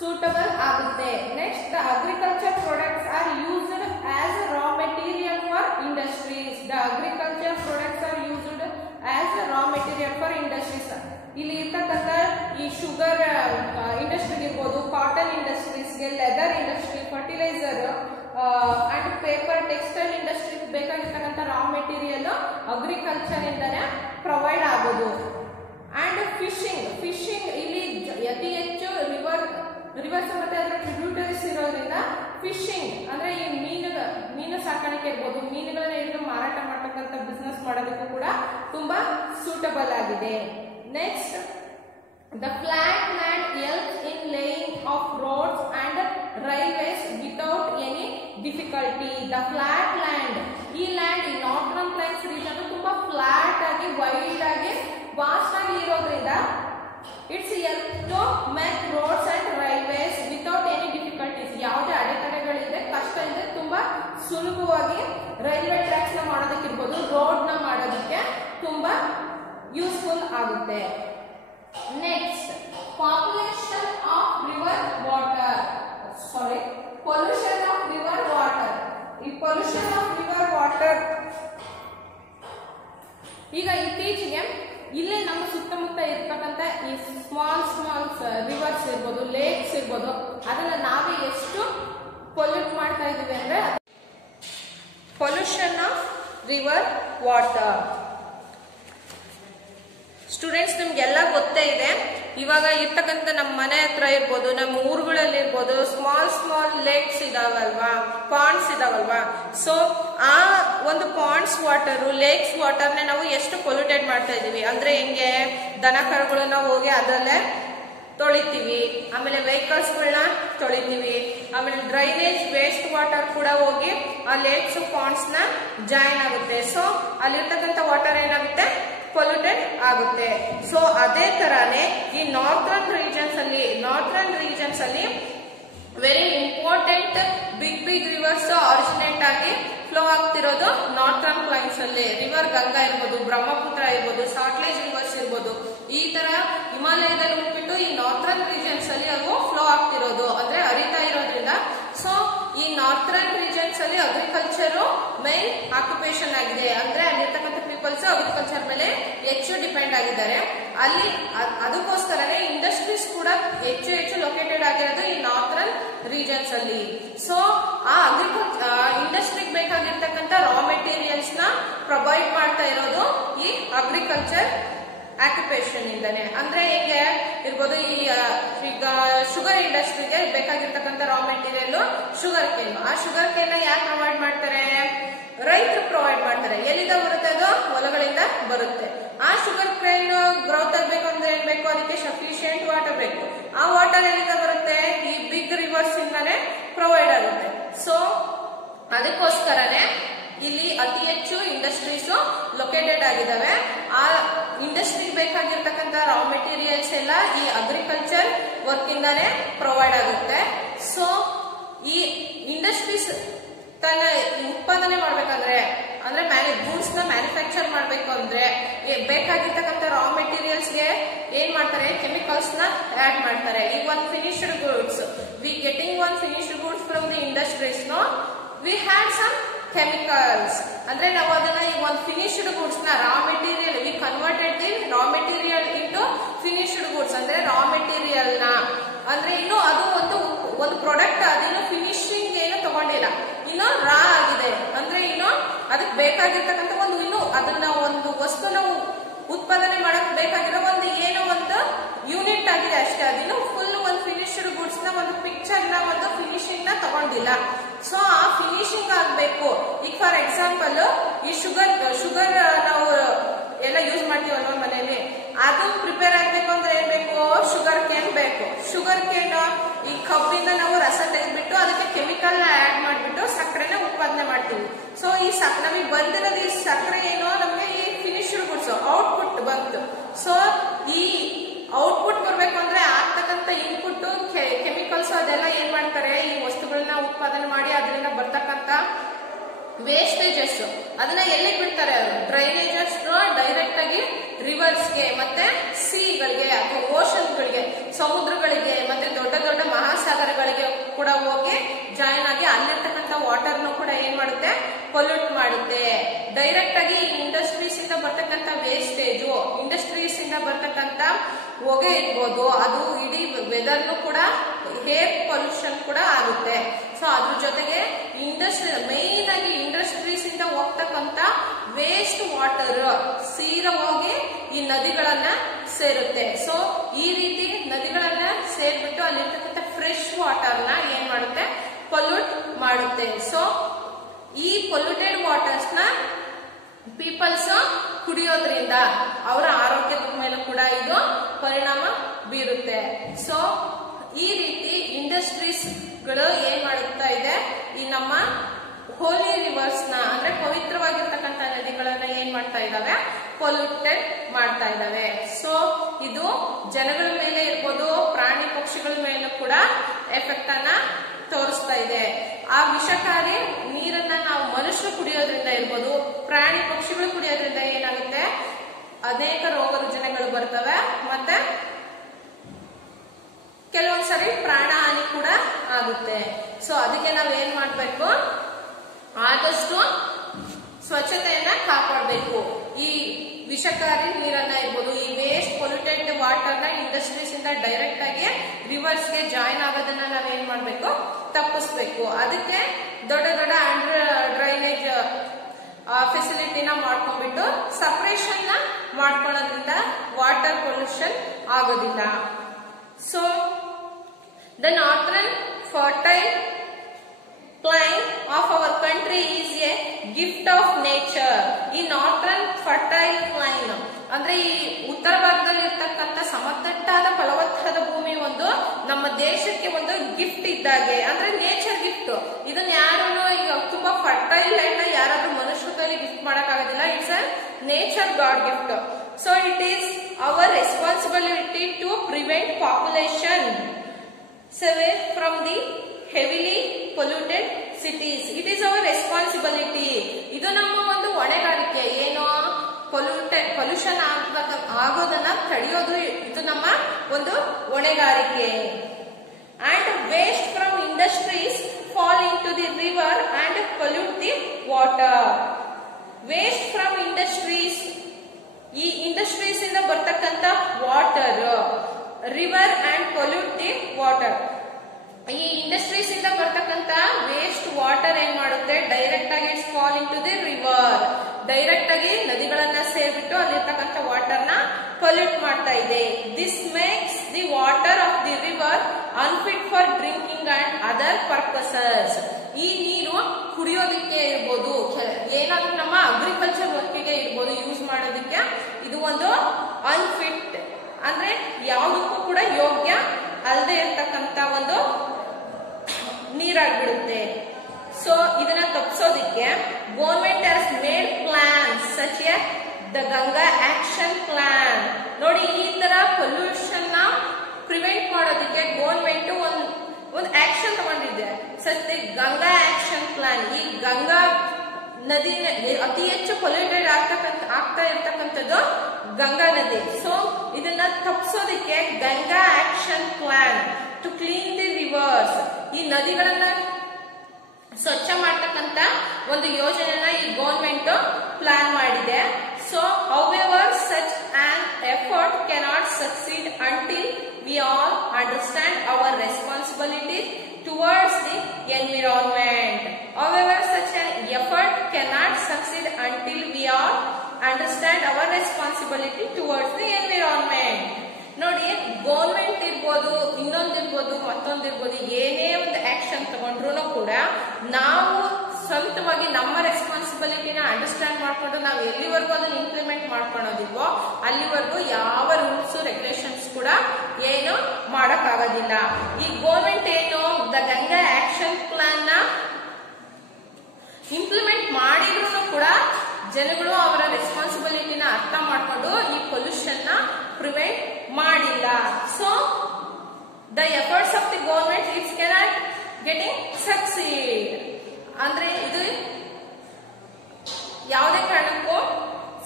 suitable ಆಗುತ್ತೆ. Next, the agriculture products are used as a raw material for industries. The agriculture products are used as a raw material for industries. ಇಲ್ಲಿ ಇರ್ತಕ್ಕಂಥ ಈ ಶುಗರ್ ಇಂಡಸ್ಟ್ರಿ ಇರ್ಬೋದು, ಕಾಟನ್ ಇಂಡಸ್ಟ್ರೀಸ್ಗೆ, leather industry, fertiliser and paper, textile industries ಬೇಕಾಗಿರ್ತಕ್ಕಂಥ raw material agriculture ಇಂದಾನೆ provide ಆಗೋದು. And fishing ಇಲ್ಲಿ ಅತಿ ಹೆಚ್ಚು ರಿವರ್ಸ್ ಮತ್ತೆ ಅದರ ಟ್ರಿಬ್ಯೂಟರೀಸ್ ಇರೋದ್ರಿಂದ ಫಿಶಿಂಗ್ ಅಂದ್ರೆ ಈ ಮೀನು ಸಾಕಾಣಿಕೆ ಇರ್ಬೋದು, ಮೀನುಗಳನ್ನ ಹಿಡಿದು ಮಾರಾಟ ಮಾಡ್ತಕ್ಕಂಥ ಬಿಸ್ನೆಸ್ ಮಾಡೋದಕ್ಕೂ ಕೂಡ ತುಂಬಾ ಸೂಟಬಲ್ ಆಗಿದೆ. Next, the flat land helps in laying of roads and railways without any difficulty. The flat land, ಈ ಲ್ಯಾಂಡ್ ಈ ನಾರ್ಥರ್ನ್ ಪ್ಲೇನ್ಸ್ ರೀಜನ್ ತುಂಬಾ ಫ್ಲಾಟ್ ಆಗಿ, ವೈಡ್ ಆಗಿ, ವಾಸ್ಟ್ ಆಗಿ ಇರೋದ್ರಿಂದ it's help to make roads and railways without any difficulties. ಯಾವುದೇ ಅಡೆತಡೆಗಳಿದೆ, ಕಷ್ಟ ಇದೆ, ತುಂಬಾ ಸುಲಭವಾಗಿ ರೈಲ್ವೆ ಟ್ರ್ಯಾಕ್ಸ್ ನ ಮಾಡೋದಕ್ಕಿರ್ಬೋದು, ರೋಡ್ ನ ಮಾಡೋದಕ್ಕೆ ತುಂಬಾ ಯೂಸ್ಫುಲ್ ಆಗುತ್ತೆ. Next, population of river rivers ಇರ್ಬೋದು, ಲೇಕ್ಸ್ ಇರ್ಬೋದು, ಅದನ್ನ ನಾವೇ ಎಷ್ಟು ಪೊಲ್ಯೂಟ್ ಮಾಡ್ತಾ ಇದೀವಿ ಅಂದ್ರೆ pollution of river water. Students, ನಿಮ್ಗೆಲ್ಲ ಗೊತ್ತೇ ಇದೆ, ಇವಾಗ ಇರ್ತಕ್ಕಂಥ ನಮ್ಮ ಮನೆ ಹತ್ರ ಇರ್ಬೋದು, ನಮ್ಮ ಊರುಗಳಲ್ಲಿ ಇರ್ಬೋದು, ಸ್ಮಾಲ್ ಲೇಕ್ಸ್ ಇದಾವಲ್ವಾ, ಪಾಂಡ್ಸ್ ಇದಾವಲ್ವಾ. ಸೊ ಆ ಒಂದು ಪಾಂಡ್ಸ್ ವಾಟರ್, ಲೇಕ್ಸ್ ವಾಟರ್ನ ನಾವು ಎಷ್ಟು ಪೊಲ್ಯೂಟೆಡ್ ಮಾಡ್ತಾ ಇದೀವಿ ಅಂದ್ರೆ ಹೆಂಗೆ, ದನ ಕರುಗಳನ್ನ ಹೋಗಿ ಅದರಲ್ಲೇ ತೊಳಿತೀವಿ, ಆಮೇಲೆ ವೆಹಿಕಲ್ಸ್ ಗಳನ್ನ ತೊಳಿತೀವಿ, ಆಮೇಲೆ ಡ್ರೈನೇಜ್ ವೇಸ್ಟ್ ವಾಟರ್ ಕೂಡ ಹೋಗಿ ಆ ಲೇಕ್ಸ್ ಪಾಂಡ್ಸ್ ನ ಜಾಯಿನ್ ಆಗುತ್ತೆ. ಸೊ ಅಲ್ಲಿರ್ತಕ್ಕಂಥ ವಾಟರ್ ಏನಾಗುತ್ತೆ, ಪೊಲ್ಯೂಟೆಡ್ ಆಗುತ್ತೆ. ಸೊ ಅದೇ ತರಾನೇ ಈ ನಾರ್ದರ್ನ್ ರೀಜನ್ಸ್ ಅಲ್ಲಿ very important big rivers originate ಆಗಿ ಫ್ಲೋ ಆಗ್ತಿರೋದು ನಾರ್ದರ್ನ್ ಪ್ಲೈನ್ಸ್ ಅಲ್ಲಿ. ರಿವರ್ ಗಂಗಾ ಇರ್ಬೋದು, ಬ್ರಹ್ಮಪುತ್ರ ಇರ್ಬೋದು, ಸಾಟ್ಲೇಜ್ ರಿವರ್ಸ್ ಇರ್ಬೋದು, ಈ ತರ ಹಿಮಾಲಯದಲ್ಲಿ ಹುಟ್ಬಿಟ್ಟು ಈ ನಾರ್ದರ್ನ್ ರೀಜನ್ಸ್ ಅಲ್ಲಿ ಅವು ಫ್ಲೋ ಆಗ್ತಿರೋದು ಅಂದ್ರೆ ಹರಿತಾ ಇರೋದ್ರಿಂದ. ಸೊ ಈ ನಾರ್ದರ್ನ್ ರೀಜನ್ಸ್ ಅಲ್ಲಿ ಅಗ್ರಿಕಲ್ಚರ್ ಮೈನ್ ಆಕ್ಯುಪೇಷನ್ ಆಗಿದೆ, ಅಂದ್ರೆ ಅಲ್ಲಿರ್ತಕ್ಕಂಥ ಪೀಪಲ್ಸ್ ಅಗ್ರಿಕಲ್ಚರ್ ಮೇಲೆ ಹೆಚ್ಚು ಡಿಪೆಂಡ್ ಆಗಿದ್ದಾರೆ. ಅಲ್ಲಿ ಅದಕ್ಕೋಸ್ಕರನೇ ಇಂಡಸ್ಟ್ರೀಸ್ ಕೂಡ ಹೆಚ್ಚು ಲೊಕೇಟೆಡ್ ಆಗಿರೋದು ಈ ನಾರ್ದರ್ನ್ ರೀಜನ್ಸ್ ಅಲ್ಲಿ. ಸೊ ಆ ಇಂಡಸ್ಟ್ರಿಗೆ ಬೇಕಾಗಿರ್ತಕ್ಕಂಥ ರಾ ಮೆಟೀರಿಯಲ್ಸ್ ನ ಪ್ರೊವೈಡ್ ಮಾಡ್ತಾ ಇರೋದು ಈ ಅಗ್ರಿಕಲ್ಚರ್ ಆಕ್ಯುಪೇಷನ್ ಇಂದಾನೆ. ಅಂದ್ರೆ ಹೇಗೆ ಇರ್ಬೋದು, ಈಗ ಶುಗರ್ ಇಂಡಸ್ಟ್ರಿಗೆ ಬೇಕಾಗಿರ್ತಕ್ಕಂಥ ರಾ ಮೆಟೀರಿಯಲ್ ಶುಗರ್ ಕೇನ್. ಆ ಶುಗರ್ ಕೇನ್ ಯಾರು ಪ್ರೊವೈಡ್ ಮಾಡ್ತಾರೆ, ರೈತರು ಪ್ರೊವೈಡ್ ಮಾಡ್ತಾರೆ. ಎಲ್ಲಿಂದ ಬರುತ್ತೆ, ಅದು ಹೊಲಗಳಿಂದ ಬರುತ್ತೆ. ಆ ಶುಗರ್ ಕೇನ್ ಗ್ರೋತ್ ಆಗ್ಬೇಕು ಅಂದ್ರೆ ಏನ್ ಬೇಕು, ಅದಕ್ಕೆ ಸಫಿಶಿಯಂಟ್ ವಾಟರ್ ಬೇಕು. ಆ ವಾಟರ್ ಎಲ್ಲಿಂದ ಬರುತ್ತೆ, ಈ ಬಿಗ್ ರಿವರ್ಸ್ ಇಂದಾನೆ ಪ್ರೊವೈಡ್ ಆಗುತ್ತೆ. ಸೊ ಅದಕ್ಕೋಸ್ಕರನೇ ಇಲ್ಲಿ ಅತಿ ಹೆಚ್ಚು ಇಂಡಸ್ಟ್ರೀಸ್ ಲೊಕೇಟೆಡ್ ಆಗಿದ್ದಾವೆ. ಆ ಇಂಡಸ್ಟ್ರಿಗೆ ಬೇಕಾಗಿರ್ತಕ್ಕಂಥ ರಾ ಮೆಟೀರಿಯಲ್ಸ್ ಎಲ್ಲ ಈ ಅಗ್ರಿಕಲ್ಚರ್ ವರ್ಕ್ ಇಂದಾನೆ ಪ್ರೊವೈಡ್ ಆಗುತ್ತೆ. ಸೊ ಈ ಇಂಡಸ್ಟ್ರೀಸ್ ತನ್ನ ಉತ್ಪಾದನೆ ಮಾಡ್ಬೇಕಂದ್ರೆ ಅಂದ್ರೆ ಗೂಡ್ಸ್ ನ ಮ್ಯಾನುಫ್ಯಾಕ್ಚರ್ ಮಾಡ್ಬೇಕು ಅಂದ್ರೆ ಬೇಕಾಗಿರ್ತಕ್ಕಂಥ ರಾ ಮೆಟೀರಿಯಲ್ಸ್ ಗೆ ಏನ್ ಮಾಡ್ತಾರೆ, ಕೆಮಿಕಲ್ಸ್ ನ ಆಡ್ ಮಾಡ್ತಾರೆ. ಈಗ ಒಂದು finished goods, we getting one finished goods from the industries, no we had some chemicals. ಅಂದ್ರೆ ನಾವು ಅದನ್ನ ಈ ಒಂದು ಫಿನಿಶ್ಡ್ ಗೂಡ್ಸ್ ನ raw material, we converted the raw material into finished goods. ಅಂದ್ರೆ ರಾ ಮೆಟೀರಿಯಲ್ ನ ಅಂದ್ರೆ ಇನ್ನು ಅದು ಒಂದು ಪ್ರಾಡಕ್ಟ್, ಅದೇನು ಫಿನಿಶಿಂಗ್ ಏನು ತಗೊಂಡಿಲ್ಲ, ಇನ್ನು ರಾ ಆಗಿದೆ. ಅಂದ್ರೆ ಇನ್ನು ಅದಕ್ಕೆ ಬೇಕಾಗಿರ್ತಕ್ಕಂಥ ಇನ್ನು ಅದನ್ನ ಒಂದು ವಸ್ತುನ ಉತ್ಪಾದನೆ ಮಾಡಕ್ ಬೇಕಾಗಿರೋ ಒಂದು ಯೂನಿಟ್ ಆಗಿದೆ ಅಷ್ಟೇ. ಅದಿನ್ನು ಫುಲ್ ಒಂದು ಫಿನಿಶ್ಡ್ ಗೂಡ್ಸ್ ನ ಒಂದು ಪಿಕ್ಚರ್ ನ ಒಂದು ಫಿನಿಶಿಂಗ್ ನ ತಗೊಂಡಿಲ್ಲ. ಸೊ ಆ ಫಿನಿಶಿಂಗ್ ಆಗ್ಬೇಕು. ಈಗ ಫಾರ್ ಎಕ್ಸಾಂಪಲ್ ಈ ಶುಗರ್ ನಾವು ಎಲ್ಲ ಯೂಸ್ ಮಾಡ್ತೀವಲ್ವ ಮನೆಯಲ್ಲಿ, ಅದು ಪ್ರಿಪೇರ್ ಆಗ್ಬೇಕು ಅಂದ್ರೆ ಏನ್ ಬೇಕು, ಶುಗರ್ ಕೇನ್ ಬೇಕು. ಶುಗರ್ ಕೇನ್ ಈ ಕಬ್ಬಿಂದ ನಾವು ರಸ ತೆಗೆದ್ಬಿಟ್ಟು ಅದಕ್ಕೆ ಕೆಮಿಕಲ್ ನ ಆಡ್ ಮಾಡ್ಬಿಟ್ಟು ಸಕ್ಕರೆನ ಉತ್ಪಾದನೆ ಮಾಡ್ತೀವಿ. ಸೊ ಈ ನಮಗೆ ಬಂದಿರೋದು ಈ ಸಕ್ಕರೆ ಏನೋ ನಮಗೆ ಈ ಫಿನಿಶ್ಡ್ ಗುಡ್ಸ್ ಔಟ್ಪುಟ್ ಬಂತು. ಸೊ ಈ ಔಟ್ಪುಟ್ ಬರ್ಬೇಕು ಅಂದ್ರೆ ಆಗ್ತಕ್ಕಂಥ ಇನ್ಪುಟ್ ಕೆಮಿಕಲ್ಸ್ ಅದೆಲ್ಲ ಏನ್ ಮಾಡ್ತಾರೆ, ಈ ವಸ್ತುಗಳನ್ನ ಉತ್ಪಾದನೆ ಮಾಡಿ ಅದರಿಂದ ಬರ್ತಕ್ಕಂಥ ವೇಸ್ಟೇಜಸ್ ಅದನ್ನ ಎಲ್ಲಿ ಬಿಡ್ತಾರೆ, ಡ್ರೈನೇಜಸ್ ಡೈರೆಕ್ಟ್ ಆಗಿ ರಿವರ್ಸ್ಗೆ ಮತ್ತೆ ಸೀಗಳಿಗೆ ಅಥವಾ ಓಷನ್ಗಳಿಗೆ, ಸಮುದ್ರಗಳಿಗೆ ಮತ್ತೆ ದೊಡ್ಡ ದೊಡ್ಡ ಮಹಾಸಾಗರಗಳಿಗೆ ಕೂಡ ಹೋಗಿ ಜಾಯಿನ್ ಆಗಿ ಅಲ್ಲಿರ್ತಕ್ಕಂಥ ವಾಟರ್ನು ಕೂಡ ಏನ್ ಮಾಡುತ್ತೆ, ಪೊಲ್ಯೂಟ್ ಮಾಡುತ್ತೆ. ಡೈರೆಕ್ಟ್ ಆಗಿ ಇಂಡಸ್ಟ್ರೀಸ್ ಇಂದ ಬರ್ತಕ್ಕಂಥ ವೇಸ್ಟೇಜು, ಇಂಡಸ್ಟ್ರೀಸ್ ಇಂದ ಬರ್ತಕ್ಕಂಥ ಹೊಗೆ ಇರ್ಬೋದು, ಅದು ಇಡೀ ವೆದರ್ನು ಕೂಡ ಏರ್ ಪೊಲ್ಯೂಷನ್ ಕೂಡ ಆಗುತ್ತೆ. ಸೊ ಅದ್ರ ಜೊತೆಗೆ ಮೈನ್ ಆಗಿ ಇಂಡಸ್ಟ್ರೀಸ್ ಇಂದ ಹೋಗ್ತಕ್ಕಂಥ ವೇಸ್ಟ್ ವಾಟರ್ ಸೀರ ಹೋಗಿ ಈ ನದಿಗಳನ್ನ ಸೇರುತ್ತೆ. ಸೊ ಈ ರೀತಿ ನದಿಗಳನ್ನ ಸೇರ್ಬಿಟ್ಟು ಅಲ್ಲಿರ್ತಕ್ಕಂಥ ಫ್ರೆಶ್ ವಾಟರ್ ನ ಏನ್ ಮಾಡುತ್ತೆ, ಪೊಲ್ಯೂಟ್ ಮಾಡುತ್ತೆ. ಸೊ ಈ ಪೊಲ್ಯೂಟೆಡ್ ವಾಟರ್ಸ್ ನ ಪೀಪಲ್ಸ್ ಕುಡಿಯೋದ್ರಿಂದ ಅವರ ಆರೋಗ್ಯದ ಮೇಲೂ ಕೂಡ ಇದು ಪರಿಣಾಮ ಬೀರುತ್ತೆ. ಸೊ ಈ ರೀತಿ ಇಂಡಸ್ಟ್ರೀಸ್ ಗಳು ಏನ್ ಮಾಡುತ್ತಾ ಇದೆ, ಈ ನಮ್ಮ ಹೋಲಿ ರಿವರ್ಸ್ ನ ಅಂದ್ರೆ ಪವಿತ್ರವಾಗಿರ್ತಕ್ಕಂಥ ನದಿಗಳನ್ನ ಏನ್ ಮಾಡ್ತಾ ಇದಾವೆ, ಪೊಲ್ಯೂಟೆಡ್ ಮಾಡ್ತಾ ಇದಾವೆ. ಸೊ ಇದು ಜನಗಳ ಮೇಲೆ ಇರ್ಬೋದು, ಪ್ರಾಣಿ ಪಕ್ಷಿಗಳ ಮೇಲೂ ಕೂಡ ಎಫೆಕ್ಟ್ ಅನ್ನ ತೋರಿಸ್ತಾ ಇದೆ. ಆ ವಿಷಕಾರಿ ನೀರನ್ನ ನಾವು ಮನುಷ್ಯರು ಕುಡಿಯೋದ್ರಿಂದ ಇರ್ಬೋದು, ಪ್ರಾಣಿ ಪಕ್ಷಿಗಳು ಕುಡಿಯೋದ್ರಿಂದ ಏನಾಗುತ್ತೆ, ಅನೇಕ ರೋಗ ರುಜಿನಗಳು ಬರ್ತವೆ, ಮತ್ತೆ ಕೆಲವೊಂದ್ಸರಿ ಪ್ರಾಣ ಹಾನಿ ಕೂಡ ಆಗುತ್ತೆ. ಸೊ ಅದಕ್ಕೆ ನಾವ್ ಏನ್ ಮಾಡ್ಬೇಕು, ಆದಷ್ಟು ಸ್ವಚ್ಛತೆಯನ್ನ ಕಾಪಾಡಬೇಕು. ಈ ವಿಷಕಾರಿ ನೀರನ್ನ ಇರ್ಬೋದು, ಈ ವೇಸ್ಟ್ ಪೊಲ್ಯೂಟೆಡ್ ವಾಟರ್ ನ ಇಂಡಸ್ಟ್ರೀಸ್ ಇಂದ ಇಂದ ಡೈರೆಕ್ಟ್ ಆಗಿ ರಿವರ್ಸ್ ಗೆ ಜಾಯಿನ್ ಆಗೋದನ್ನ ನಾವೇನ್ ಮಾಡ್ಬೇಕು, ತಪ್ಪಿಸ್ಬೇಕು. ಅದಕ್ಕೆ ದೊಡ್ಡ ದೊಡ್ಡ ಅಂಡರ್ ಡ್ರೈನೇಜ್ ಫೆಸಿಲಿಟಿನ ಮಾಡ್ಕೊಂಡ್ಬಿಟ್ಟು ಸಪರೇಷನ್ ನ ಮಾಡ್ಕೊಳ್ಳೋದ್ರಿಂದ ವಾಟರ್ ಪೊಲ್ಯೂಷನ್ ಆಗೋದಿಲ್ಲ. So the northern fertile plain of our country is a gift of nature. ಈ ನಾರ್ದರ್ನ್ ಫರ್ಟೈಲ್ ಪ್ಲೈನ್ ಅಂದ್ರೆ ಈ ಉತ್ತರ ಭಾಗದಲ್ಲಿ ಇರ್ತಕ್ಕಂಥ ಸಮತಟ್ಟಾದ ಫಲವತ್ತಾದ ಭೂಮಿ ಒಂದು ನಮ್ಮ ದೇಶಕ್ಕೆ ಒಂದು ಗಿಫ್ಟ್ ಇದ್ದಾಗೆ, ಅಂದ್ರೆ ನೇಚರ್ ಗಿಫ್ಟ್. ಇದನ್ನ ಯಾರು ಈಗ ತುಂಬಾ ಫರ್ಟೈಲ್ ಲ್ಯಾಂಡ್ ಯಾರಾದ್ರೂ ಮನುಷ್ಯರ ಕೈಲಿ ಗಿಫ್ಟ್ ಮಾಡಕ್ ಆಗೋದಿಲ್ಲ. It's a nature god gift. So it is our responsibility to prevent population away from the heavily polluted cities. It is our responsibility. ಇದು ನಮ್ಮ ಒಂದು ಹೊಣೆಗಾರಿಕೆ. ಏನು ಪೊಲ್ಯೂಷನ್ ಆಗೋದನ್ನ ತಡೆಯೋದು ಇದು ನಮ್ಮ ಒಂದು ಹೊಣೆಗಾರಿಕೆ. And waste from industries fall into the river and pollute the water. Waste from industries, ಈ ಇಂಡಸ್ಟ್ರೀಸ್ ಇಂದ ಬರ್ತಕ್ಕಂಥ water river and pollute the water. ಈ ಇಂಡಸ್ಟ್ರೀಸ್ ಇಂದ ಬರ್ತಕ್ಕಂತ ವೇಸ್ಟ್ ವಾಟರ್ ಏನ್ ಮಾಡುತ್ತೆ, ಡೈರೆಕ್ಟ್ ಆಗಿ it's fall into the river. Direct ಆಗಿ ನದಿಗಳನ್ನ ಸೇರ್ಬಿಟ್ಟು ಅಲ್ಲಿರ್ತಕ್ಕಂಥ ವಾಟರ್ ನ ಪೊಲ್ಯೂಟ್ ಮಾಡ್ತಾ ಇದೆ. This makes the water of the river unfit for drinking and other purposes. ಈ ನೀರು ಕುಡಿಯೋದಕ್ಕೆ ಇರ್ಬೋದು, ಏನಾದ್ರೂ ನಮ್ಮ ಅಗ್ರಿಕಲ್ಚರ್ ವರ್ಕಿಗೆ ಇರ್ಬೋದು ಯೂಸ್ ಮಾಡೋದಕ್ಕೆ ಇದು ಒಂದು ಅನ್ಫಿಟ್, ಅಂದ್ರೆ ಯಾವುದಕ್ಕೂ ಕೂಡ ಯೋಗ್ಯ ಅಲ್ಲದೆ ಇರ್ತಕ್ಕಂತ ಒಂದು ನೀರಾಗ್ಬಿಡುತ್ತೆ. ಸೊ ಇದನ್ನ ತಪ್ಪಿಸೋದಿಕ್ಕೆ government has made plans such a the Ganga action plan. ನೋಡಿ, ಈ ತರ ಪೊಲ್ಯೂಷನ್ ನ ಪ್ರಿವೆಂಟ್ ಮಾಡೋದಕ್ಕೆ ಗವರ್ಮೆಂಟ್ ಒಂದು ಆಕ್ಷನ್ ತಗೊಂಡಿದೆ, such the Ganga action plan. ಈ ಗಂಗಾ ನದಿ ಅತಿ ಹೆಚ್ಚು ಪೊಲ್ಯೂಟೆಡ್ ಆಗ್ತಾ ಇರ್ತಕ್ಕಂಥದ್ದು ಗಂಗಾ ನದಿ. ಸೊ ಇದನ್ನ ತಪ್ಪಿಸೋದಕ್ಕೆ Ganga action plan to clean the rivers, ಈ ನದಿಗಳನ್ನ ಸ್ವಚ್ಛ ಮಾಡ್ತಕ್ಕಂತ ಒಂದು ಯೋಜನೆನ ಈ ಗವರ್ಮೆಂಟ್ ಪ್ಲಾನ್ ಮಾಡಿದೆ. So however such an effort cannot succeed until we all understand our responsibility towards the environment. However, such an effort cannot succeed until we all understand our responsibility towards the environment. ನೋಡಿ, government ಇರ್ಬೋದು, ಇನ್ನೊಂದಿರ್ಬೋದು, ಮತ್ತೊಂದಿರ್ಬೋದು, ಏನೇ ಒಂದು action ತಗೊಂಡ್ರು ಕೂಡ ನಾವು ಸ್ವಂತವಾಗಿ ನಮ್ಮ ರೆಸ್ಪಾನ್ಸಿಬಿಲಿಟಿನ understand ಮಾಡ್ಕೊಂಡು ನಾವು ಎಲ್ಲಿವರೆಗೂ ಅದನ್ನ ಇಂಪ್ಲಿಮೆಂಟ್ ಮಾಡ್ಕೊಳ್ಳೋದಿಲ್ವೋ ಅಲ್ಲಿವರೆಗೂ ಯಾವ ರೂಲ್ಸ್ ರೆಗ್ಯುಲೇಷನ್ಸ್ ಕೂಡ ಏನು ಮಾಡಕ್ಕಾಗೋದಿಲ್ಲ. ಈ ಗವರ್ಮೆಂಟ್ ಏನು ದ ಗಂಗಾ ಆಕ್ಷನ್ ಪ್ಲಾನ್ ನ ಇಂಪ್ಲಿಮೆಂಟ್ ಮಾಡಿದ್ರು ಕೂಡ ಜನಗಳು ಅವರ ರೆಸ್ಪಾನ್ಸಿಬಿಲಿಟಿನ ಅರ್ಥ ಮಾಡ್ಕೊಂಡು ಈ ಪೊಲ್ಯೂಷನ್ ನ ಪ್ರಿವೆಂಟ್ ಮಾಡಿಲ್ಲ. So the efforts of the government it's cannot getting succeed. ಅಂದ್ರೆ ಇದು ಯಾವುದೇ ಕಾರಣಕ್ಕೂ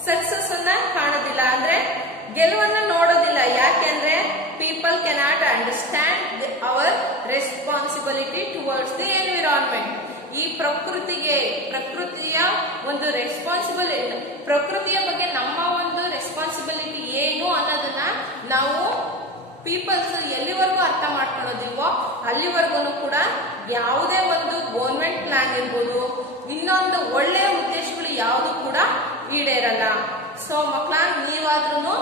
ಸಕ್ಸಸ್ ಅನ್ನ ಕಾಣೋದಿಲ್ಲ, ಅಂದ್ರೆ ಗೆಲುವನ್ನ ನೋಡೋದಿಲ್ಲ. ಯಾಕೆಂದ್ರೆ people cannot understand our responsibility towards the environment. ಈ ಪ್ರಕೃತಿಯ ಒಂದು ರೆಸ್ಪಾನ್ಸಿಬಿಲಿಟಿ, ಪ್ರಕೃತಿಯ ಬಗ್ಗೆ ನಮ್ಮ ಒಂದು ರೆಸ್ಪಾನ್ಸಿಬಿಲಿಟಿ ಏನು ಅನ್ನೋದನ್ನ ನಾವು ಪೀಪಲ್ಸ್ ಎಲ್ಲಿವರೆಗೂ ಅರ್ಥ ಮಾಡ್ಕೊಳ್ಳೋದಿಲ್ವೋ ಅಲ್ಲಿವರೆಗೂ ಕೂಡ ಯಾವುದೇ ಒಂದು ಗವರ್ಮೆಂಟ್ ಪ್ಲಾನ್ ಇರ್ಬೋದು, ಇನ್ನೊಂದು ಒಳ್ಳೆಯ ಉದ್ದೇಶಗಳು ಯಾವುದು ಕೂಡ ಈಡೇರಲ್ಲ. ಸೊ ಮಕ್ಕಳ, ನೀವಾದ್ರೂ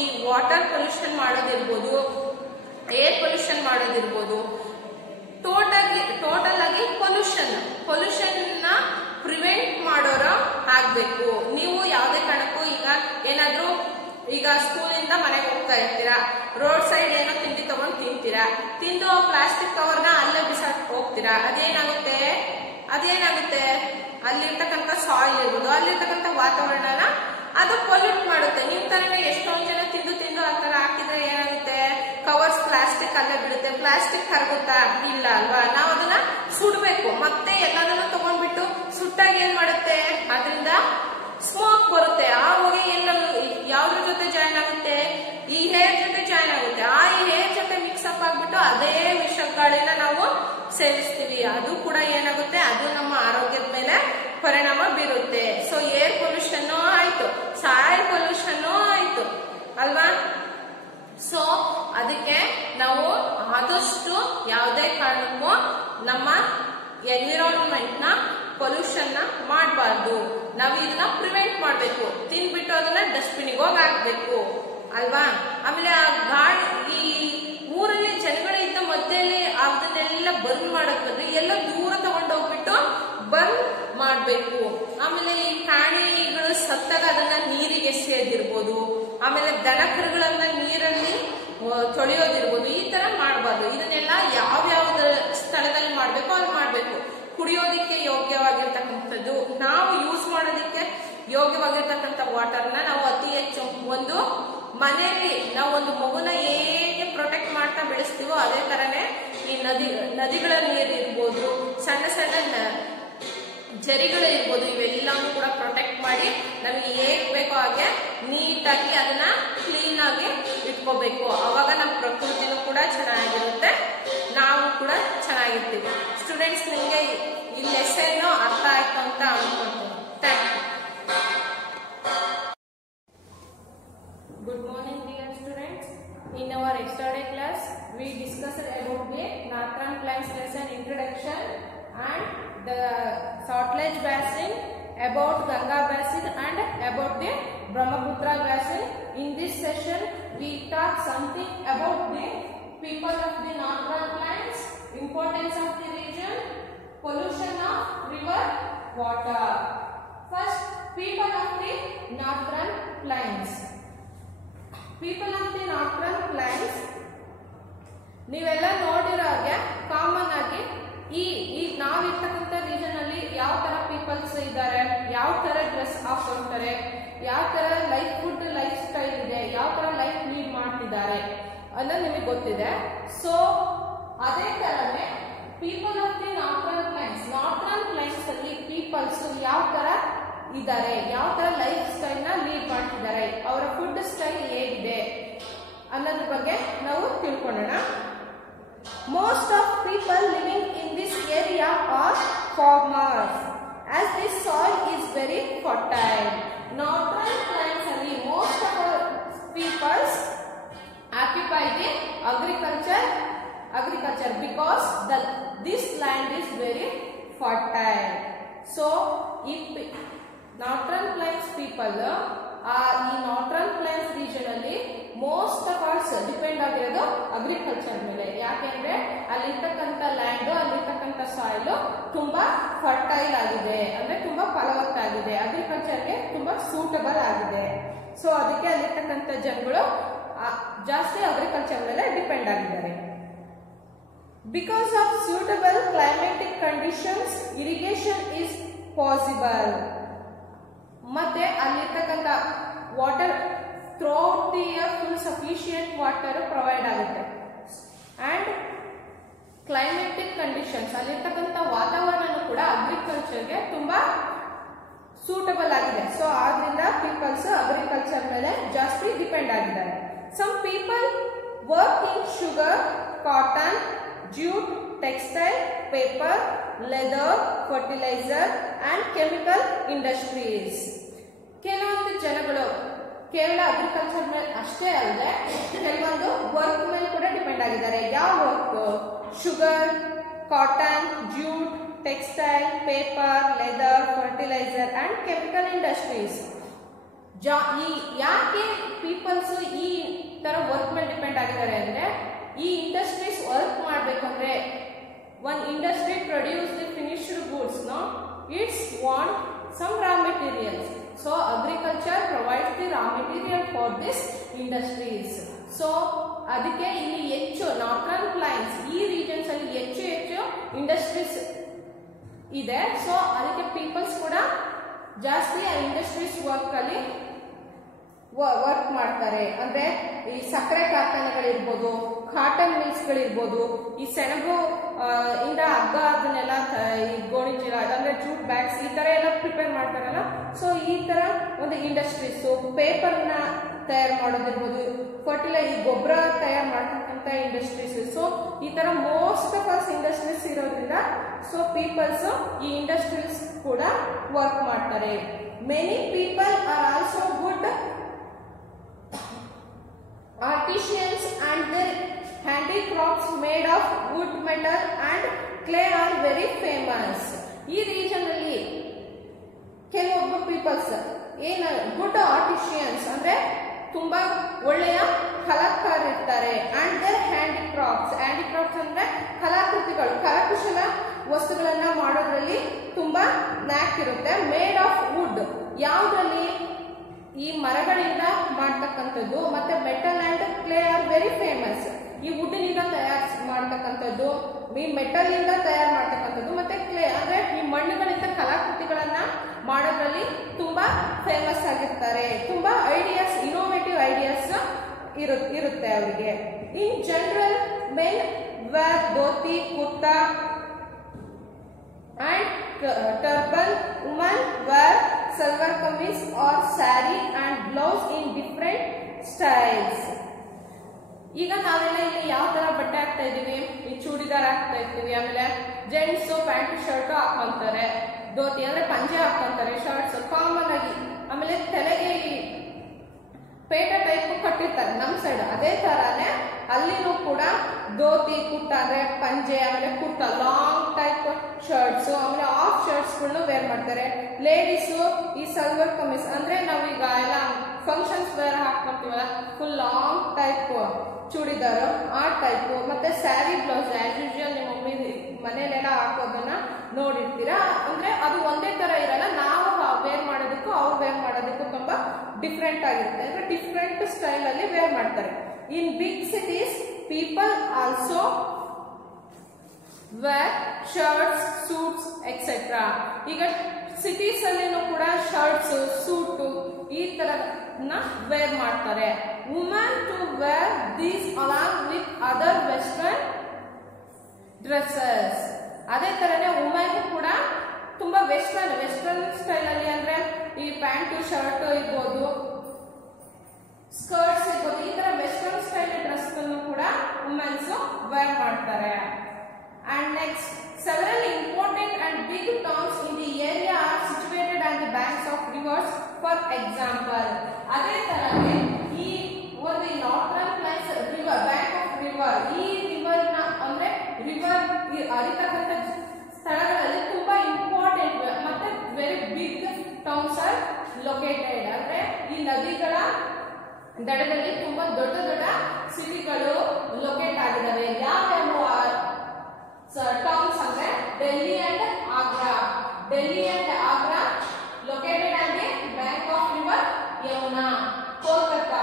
ಈ ವಾಟರ್ ಪೊಲ್ಯೂಷನ್ ಮಾಡೋದಿರ್ಬೋದು, ಏರ್ ಪೊಲ್ಯೂಷನ್ ಮಾಡೋದಿರ್ಬೋದು, ಟೋಟಲ್ ಆಗಿ ಪೊಲ್ಯೂಷನ್ ನ ಪ್ರಿವೆಂಟ್ ಮಾಡೋರ ಆಗ್ಬೇಕು. ನೀವು ಯಾವುದೇ ಕಾರಣಕ್ಕೂ ಈಗ ಸ್ಕೂಲಿಂದ ಮನೆಗೆ ಹೋಗ್ತಾ ಇರ್ತೀರಾ, ರೋಡ್ ಸೈಡ್ ಏನೋ ತಿಂಡಿ ತಗೊಂಡು ತಿಂತೀರಾ, ತಿಂದು ಪ್ಲಾಸ್ಟಿಕ್ ಕವರ್ನ ಅಲ್ಲೇ ಬಿಸಾಕ್ ಹೋಗ್ತೀರಾ. ಅದೇನಾಗುತ್ತೆ ಅಲ್ಲಿರ್ತಕ್ಕಂಥ ಸಾಯಿಲ್ ಇರ್ಬೋದು, ಅಲ್ಲಿರ್ತಕ್ಕಂಥ ವಾತಾವರಣನ ಅದು ಪೊಲ್ಯೂಟ್ ಮಾಡುತ್ತೆ. ನಿಮ್ ತರನೇ ಎಷ್ಟೊಂದು ಜನ ತಿಂದು ಆ ತರ ಹಾಕಿದ್ರೆ ಏನಾಗುತ್ತೆ, ಕವರ್ಸ್ ಪ್ಲಾಸ್ಟಿಕ್ ಅಲ್ಲೇ ಬಿಡುತ್ತೆ. ಪ್ಲಾಸ್ಟಿಕ್ ಕರಗುತ್ತಾ? ಇಲ್ಲ ಅಲ್ವಾ? ನಾವು ಅದನ್ನ ಸುಡ್ಬೇಕು. ಮತ್ತೆ ಎಲ್ಲದನ್ನು ತಗೊಂಡ್ಬಿಟ್ಟು ಸುಟ್ಟಾಗ ಏನ್ ಮಾಡುತ್ತೆ, ಅದರಿಂದ ಸ್ಮೋಕ್ ಬರುತ್ತೆ. ಆ ಹೊಗೆ ಯಾವ್ದ್ರ ಜೊತೆ ಜಾಯಿನ್ ಆಗುತ್ತೆ, ಈ ಹೇರ್ ಜೊತೆ ಜಾಯಿನ್ ಆಗುತ್ತೆ. ಆ ಹೇರ್ ಜೊತೆ ಮಿಕ್ಸ್ ಅಪ್ ಆಗ್ಬಿಟ್ಟು ಅದೇ ವಿಷ ಗಾಳಿನ ನಾವು ಸೇವಿಸ್ತೀವಿ. ಅದು ಕೂಡ ಏನಾಗುತ್ತೆ, ಅದು ನಮ್ಮ ಆರೋಗ್ಯದ ಮೇಲೆ ಪರಿಣಾಮ ಬೀರುತ್ತೆ. ಸೊ ಏರ್ ಪೊಲ್ಯೂಷನ್ ಆಯ್ತು, ಸಾಯಿಲ್ ಪೊಲ್ಯೂಷನ್ ಆಯ್ತು ಅಲ್ವಾ? ಸೊ ಅದಕ್ಕೆ ನಾವು ಆದಷ್ಟು ಯಾವುದೇ ಕಾರಣಕ್ಕೂ ನಮ್ಮ ಎನ್ವಿರಾನ್ಮೆಂಟ್ ನ ಪೊಲ್ಯೂಷನ್ ನ ಮಾಡಬಾರ್ದು. ನಾವು ಇದನ್ನ ಪ್ರಿವೆಂಟ್ ಮಾಡಬೇಕು. ತಿನ್ಬಿಟ್ಟು ಅದನ್ನ ಡಸ್ಟ್ಬಿನ್ಗೆ ಹೋಗಿ ಹಾಕ್ಬೇಕು ಅಲ್ವಾ. ಆಮೇಲೆ ಆ ಗಾಳಿ ಈ ಊರಲ್ಲಿ ಜನಗಳು ಇದ್ದ ಮಧ್ಯದಲ್ಲಿ ಅದನ್ನೆಲ್ಲ ಬಂದ್ ಮಾಡಕ್ ಬದಲು ಎಲ್ಲ ದೂರ ತಗೊಂಡೋಗ್ಬಿಟ್ಟು ಬಂದ್ ಮಾಡ್ಬೇಕು. ಆಮೇಲೆ ಈ ಪ್ರಾಣಿಗಳು ಸತ್ತಾಗ ಅದನ್ನ ನೀರಿಗೆ ಎಸೆಯೋದಿರ್ಬೋದು, ಆಮೇಲೆ ದನ ಕರುಗಳನ್ನ ನೀರಲ್ಲಿ ತೊಳೆಯೋದಿರ್ಬೋದು, ಈ ತರ ಮಾಡಬಾರ್ದು. ಇದನ್ನೆಲ್ಲ ಯಾವ್ಯಾವ್ದ ಸ್ಥಳದಲ್ಲಿ ಮಾಡ್ಬೇಕು ಅಲ್ಲಿ ಮಾಡ್ಬೇಕು. ಕುಡಿಯೋದಿಕ್ಕೆ ಯೋಗ್ಯವಾಗಿರ್ತಕ್ಕಂಥದ್ದು, ನಾವು ಯೂಸ್ ಮಾಡೋದಿಕ್ಕೆ ಯೋಗ್ಯವಾಗಿರ್ತಕ್ಕಂಥ ವಾಟರ್ನ ನಾವು ಅತಿ ಹೆಚ್ಚು ಒಂದು ಮನೆಯಲ್ಲಿ ನಾವು ಒಂದು ಮಗುನ ಹೇಗೆ ಪ್ರೊಟೆಕ್ಟ್ ಮಾಡ್ತಾ ಬೆಳೆಸ್ತೀವೋ ಅದೇ ತರನೇ ಈ ನದಿಗಳ ನೀರು ಇರ್ಬೋದು, ಸಣ್ಣ ಸಣ್ಣ ಜರಿಗಳು ಇರ್ಬೋದು, ಇವೆಲ್ಲವೂ ಕೂಡ ಪ್ರೊಟೆಕ್ಟ್ ಮಾಡಿ ನಮಗೆ ಹೇಗ್ ಬೇಕೋ ಹಾಗೆ ನೀಟಾಗಿ ಅದನ್ನ ಕ್ಲೀನ್ ಆಗಿ ಇಟ್ಕೋಬೇಕು. ಅವಾಗ ನಮ್ಮ ಪ್ರಕೃತಿನೂ ಕೂಡ ಚೆನ್ನಾಗಿರುತ್ತೆ, ನಾವು ಕೂಡ ಚೆನ್ನಾಗಿರ್ತೀವಿ. ಸ್ಟೂಡೆಂಟ್ಸ್, ನಿಮಗೆ ಈ ಲೆಸನ್ ಅರ್ಥ ಆಯ್ತು ಅಂತ ಅನ್ಕೊಂತೀನಿ. Thank you. Good morning dear students. In our yesterday class we discussed about the Natran Plains lesson introduction and the Saltlake Basin, about Ganga Basin and about the Brahmaputra Basin. In this session we talk something about the people of the Natran Plains, importance of the region, pollution of river water. First, people of the Natran Plains. People of the Natran Plains, ನೀವೆಲ್ಲ ನೋಡಿರೋ ಹಾಗೆ common ಆಗಿ ಈಗ ನಾವಿರ್ತಕ್ಕಂಥ region ಅಲ್ಲಿ ಯಾವ ತರ people's ಇದ್ದಾರೆ, ಯಾವ ತರ ಡ್ರೆಸ್ ಹಾಕೊಳ್ತಾರೆ, ಯಾವ ತರ ಲೈಫ್ ಸ್ಟೈಲ್ ಇದೆ, ಯಾವ ತರ ಲೈಫ್ ಲೀಡ್ ಮಾಡ್ತಿದ್ದಾರೆ ಅನ್ನೋದು ನಿಮಗೆ ಗೊತ್ತಿದೆ. ಸೊ ಅದೇ ತರನೇ ಪೀಪಲ್ ಆಫ್ ದಿ ನಾರ್ತ್ರನ್ ಪ್ಲೈನ್ಸ್ ಅಲ್ಲಿ ಪೀಪಲ್ಸ್ ಯಾವ ತರ ಇದ್ದಾರೆ, ಯಾವ ತರ ಲೈಫ್ ಸ್ಟೈಲ್ ನ ಲೀಡ್ ಮಾಡ್ತಿದ್ದಾರೆ, ಅವರ ಫುಡ್ ಸ್ಟೈಲ್ ಹೇಗಿದೆ ಅನ್ನೋದ್ರ ಬಗ್ಗೆ ನಾವು ತಿಳ್ಕೊಳ್ಳೋಣ. Most of people living in this area are farmers as this soil is very fertile. Northern plains ಅಲ್ಲಿ most of our peoples occupy the agriculture because this land is very fertile. So if Northern Plains people ಈ Northern Plains region ಅಲ್ಲಿ most of ಆಲ್ಸ್ depend ಆಗಿರೋದು agriculture ಮೇಲೆ. ಯಾಕೆಂದ್ರೆ ಅಲ್ಲಿರ್ತಕ್ಕಂಥ land, ಅಲ್ಲಿರ್ತಕ್ಕಂಥ soil ತುಂಬಾ fertile ಆಗಿದೆ, ಅಂದ್ರೆ ತುಂಬಾ ಫಲವತ್ತಾಗಿದೆ, ಅಗ್ರಿಕಲ್ಚರ್ಗೆ ತುಂಬಾ ಸೂಟಬಲ್ ಆಗಿದೆ. ಸೊ ಅದಕ್ಕೆ ಅಲ್ಲಿರ್ತಕ್ಕಂಥ ಜನಗಳು ಜಾಸ್ತಿ ಅಗ್ರಿಕಲ್ಚರ್ ಮೇಲೆ ಡಿಪೆಂಡ್ ಆಗಿದ್ದಾರೆ. Because of suitable climatic conditions irrigation is possible. ಮತ್ತೆ ಅಲ್ಲಿರ್ತಕ್ಕಂಥ water throughout the year full sufficient water provide ಆಗುತ್ತೆ. ಅಂಡ್ ಕ್ಲೈಮೆಟಿಕ್ ಕಂಡೀಷನ್ಸ್, ಅಲ್ಲಿರ್ತಕ್ಕಂಥ ವಾತಾವರಣನೂ ಕೂಡ ಅಗ್ರಿಕಲ್ಚರ್ಗೆ ತುಂಬಾ ಸೂಟಬಲ್ ಆಗಿದೆ. ಸೊ ಆದ್ರಿಂದ ಪೀಪಲ್ಸ್ ಅಗ್ರಿಕಲ್ಚರ್ ಮೇಲೆ ಜಾಸ್ತಿ ಡಿಪೆಂಡ್ ಆಗಿದ್ದಾರೆ. Some people work in sugar, cotton, jute, textile, paper, leather, fertilizer and chemical industries. ಕೆಲವೊಂದು ಜನಗಳು ಕೇವಲ ಅಗ್ರಿಕಲ್ಚರ್ ಮೇಲೆ ಅಷ್ಟೇ ಅಲ್ಲದೆ ಕೆಲವೊಂದು ವರ್ಕ್ ಮೇಲೆ ಕೂಡ ಡಿಪೆಂಡ್ ಆಗಿದ್ದಾರೆ. ಯಾವ work? Sugar, cotton, jute, textile, paper, leather, fertilizer and chemical industries. ಯಾಕೆ ಪೀಪಲ್ಸ್ ಈ ತರ ವರ್ಕ್ ಮೇಲೆ ಡಿಪೆಂಡ್ ಆಗಿದ್ದಾರೆ ಅಂದ್ರೆ, ಈ ಇಂಡಸ್ಟ್ರೀಸ್ ವರ್ಕ್ ಮಾಡಬೇಕಂದ್ರೆ one industry produce the finished goods, no, it's want some raw materials. So agriculture provides the raw material for this industries. So ಅದಕ್ಕೆ ಇಲ್ಲಿ ಹೆಚ್ಚು ನಾರ್ತ್ರನ್ ಪ್ಲೈನ್ಸ್ ಈ ರೀಜನ್ಸ್ ಅಲ್ಲಿ ಹೆಚ್ಚು ಇಂಡಸ್ಟ್ರೀಸ್ ಇದೆ. ಸೊ ಅದಕ್ಕೆ ಪೀಪಲ್ಸ್ ಕೂಡ ಜಾಸ್ತಿ ಆ ಇಂಡಸ್ಟ್ರೀಸ್ ವರ್ಕ್ ಅಲ್ಲಿ ವರ್ಕ್ ಮಾಡ್ತಾರೆ. ಅಂದ್ರೆ ಈ ಸಕ್ಕರೆ ಕಾರ್ಖಾನೆಗಳಿರ್ಬೋದು, ಕಾಟನ್ ಮಿಲ್ಸ್ಗಳಿರ್ಬೋದು, ಈ ಸೆಣಬು ಇಂದ ಹಗ್ಗ ಅದನ್ನೆಲ್ಲ ಈ ಗೋಣಿ ಚೀಲ ಅಂದ್ರೆ ಜೂಟ್ ಬ್ಯಾಗ್ಸ್ ಈ ತರ ಎಲ್ಲ ಪ್ರಿಪೇರ್ ಮಾಡ್ತಾರಲ್ಲ. ಸೊ ಈ ತರ ಒಂದು ಇಂಡಸ್ಟ್ರೀಸ್, ಪೇಪರ್ನ ತಯಾರು ಮಾಡೋದಿರ್ಬೋದು, ಈ ಗೊಬ್ಬರ ತಯಾರು ಮಾಡ್ತಕ್ಕಂಥ ಇಂಡಸ್ಟ್ರೀಸ್. ಸೊ ಈ ತರ ಮೋಸ್ಟ್ ಆಫ್ ಅಸ್ ಇಂಡಸ್ಟ್ರೀಸ್ ಇರೋದ್ರಿಂದ ಸೊ ಪೀಪಲ್ಸ್ ಈ ಇಂಡಸ್ಟ್ರೀಸ್ ಕೂಡ ವರ್ಕ್ ಮಾಡ್ತಾರೆ. Many people are also good are artisans and their handicrafts made of wood, metal and clay are very famous. ಈ ರೀಜನ್ ಅಲ್ಲಿ ಕೆಲವೊಬ್ಬ ಪೀಪಲ್ಸ್ ಏನು good ಆರ್ಟಿಷಿಯನ್ಸ್ ಅಂದ್ರೆ ತುಂಬಾ ಒಳ್ಳೆಯ ಕಲಾಕಾರರಿರ್ತಾರೆ. ಅಂಡ್ ದೇರ್ ಹ್ಯಾಂಡಿಕ್ರಾಫ್ಟ್ಸ್ ಅಂದ್ರೆ ಕಲಾಕೃತಿಗಳು, ಕರಕುಶಲ ವಸ್ತುಗಳನ್ನ ಮಾಡೋದ್ರಲ್ಲಿ ತುಂಬಾ ನ್ಯಾಕ್ ಇರುತ್ತೆ. ಮೇಡ್ ಆಫ್ ವುಡ್, ಯಾವ್ದ್ರಲ್ಲಿ ಈ ಮರಗಳಿಂದ ಮಾಡ್ತಕ್ಕಂಥದ್ದು, ಮತ್ತೆ metal and clay are very famous. ಈ ವುಡ್ನಿಂದ ತಯಾರು ಮಾಡ್ತಕ್ಕಂಥದ್ದು, ಈ ಮೆಟಲ್ ಇಂದ ತಯಾರು ಮಾಡ್ತಕ್ಕಂಥದ್ದು, ಮತ್ತೆ ಕ್ಲೇ ಅಂದ್ರೆ ಈ ಮಣ್ಣುಗಳಿಂದ ಕಲಾಕೃತಿಗಳನ್ನ ಮಾಡೋದ್ರಲ್ಲಿ ತುಂಬಾ ಫೇಮಸ್ ಆಗಿರ್ತಾರೆ. ತುಂಬಾ ಐಡಿಯಾಸ್, ಇನೋವೇಟಿವ್ ಐಡಿಯಾಸ್ ಇರುತ್ತೆ ಅವರಿಗೆ. In general men wear dhoti, kurta and turban. Women wear salwar kameez or sari and blouse in different styles. ಈಗ ನಾವೆಲ್ಲ ಇಲ್ಲಿ ಯಾವ ತರ ಬಟ್ಟೆ ಹಾಕ್ತಾ ಇದೀವಿ, ಈ ಚೂಡಿದಾರ್ ಹಾಕ್ತಾ ಇರ್ತೀವಿ, ಆಮೇಲೆ ಜೆಂಟ್ಸ್ ಪ್ಯಾಂಟ್ ಶರ್ಟ್ ಹಾಕೊಂತಾರೆ, ಧೋತಿ ಅಂದ್ರೆ ಪಂಜೆ ಹಾಕೊಂತಾರೆ, ಶರ್ಟ್ಸ್ ಕಾಮನ್ ಆಗಿ, ಆಮೇಲೆ ತಲೆಗೆ ಪೇಟ ಟೈಪ್ ಕಟ್ಟಿರ್ತಾರೆ ನಮ್ ಸೈಡ್. ಅದೇ ತರಾನೇ ಅಲ್ಲಿನೂ ಕೂಡ ಧೋತಿ, ಕುರ್ತ ಅಂದ್ರೆ ಪಂಜೆ, ಆಮೇಲೆ ಕುರ್ತ ಲಾಂಗ್ ಟೈಪ್ ಶರ್ಟ್ಸ್, ಆಮೇಲೆ ಆಫ್ ಶರ್ಟ್ಸ್ ಗಳನ್ನು ವೇರ್ ಮಾಡ್ತಾರೆ. ಲೇಡೀಸ್ ಈ ಸಲ್ವರ್ ಕಮೀಸ್ ಅಂದ್ರೆ ನಾವೀಗ ಎಲ್ಲ ಫಂಕ್ಷನ್ಸ್ ವೇರ್ ಹಾಕೊಂತೀವಲ್ಲ, ಫುಲ್ ಲಾಂಗ್ ಟೈಪ್ ಚೂಡಿದಾರು ಆ ಟೈಪ್, ಮತ್ತೆ ಸ್ಯಾರಿ ಬ್ಲೌಸ್ ಆಸ್ ಯೂಶುವಲ್ ನಿಮ್ಮ ಮಮ್ಮಿ ಮನೇಲೆಲ್ಲ ಹಾಕೋದನ್ನ ನೋಡಿರ್ತೀರಾ. ಅಂದ್ರೆ ಅದು ಒಂದೇ ತರ ಇರಲ್ಲ, ನಾವು ವೇರ್ ಮಾಡೋದಕ್ಕೂ ಅವ್ರು ವೇರ್ ಮಾಡೋದಕ್ಕೂ ತುಂಬಾ ಡಿಫ್ರೆಂಟ್ ಆಗಿರುತ್ತೆ. ಅಂದ್ರೆ ಡಿಫ್ರೆಂಟ್ ಸ್ಟೈಲ್ ಅಲ್ಲಿ ವೇರ್ ಮಾಡ್ತಾರೆ. In big cities people also wear shirts, suits etcetera. ಈಗ ಸಿಟೀಸ್ ಅಲ್ಲಿನೂ ಕೂಡ ಶರ್ಟ್ಸ್, ಸೂಟ್ ಈ ತರನ ವೇರ್ ಮಾಡ್ತಾರೆ. Women to wear these along with other western dresses. ಅದೇ ತರನೇ ವುಮೆನ್ ಕೂಡ ತುಂಬಾ ವೆಸ್ಟರ್ನ್ ಸ್ಟೈಲ್ ಅಲ್ಲಿ, ಅಂದ್ರೆ ಈ ಪ್ಯಾಂಟ್ ಶರ್ಟ್ ಇರ್ಬೋದು, ಸ್ಕರ್ಟ್ಸ್ ಇರ್ಬೋದು, ಈ ತರ ವೆಸ್ಟರ್ನ್ ಸ್ಟೈಲ್ ಡ್ರೆಸ್ ಕೂಡ ವುಮೆನ್ಸ್ ವೇರ್ ಮಾಡ್ತಾರೆ. And next, several important and big towns in the area are situated on the banks of rivers. For example, ಅದೇ ತರನೇ ಈ ಒಂದು northern place river, bank of river, ಈ ರಿವರ್ ನ ಅಂದ್ರೆ river ಹರಿತಕ್ಕಂಥ ಸ್ಥಳಗಳಲ್ಲಿ ತುಂಬಾ ಇಂಪಾರ್ಟೆಂಟ್ ಮತ್ತೆ very big towns are located. ಅಂದ್ರೆ ಈ ನದಿಗಳ ದಡದಲ್ಲಿ ತುಂಬಾ ದೊಡ್ಡ ದೊಡ್ಡ ಸಿಟಿಗಳು ಲೊಕೇಟ್ ಆಗಿದ್ದಾವೆ. ಯಾವ್ಯಾವ ಟೌನ್ಸ್ ಅಂದ್ರೆ Delhi and Agra. Delhi and Agra located on the bank of river Yamuna. Kolkata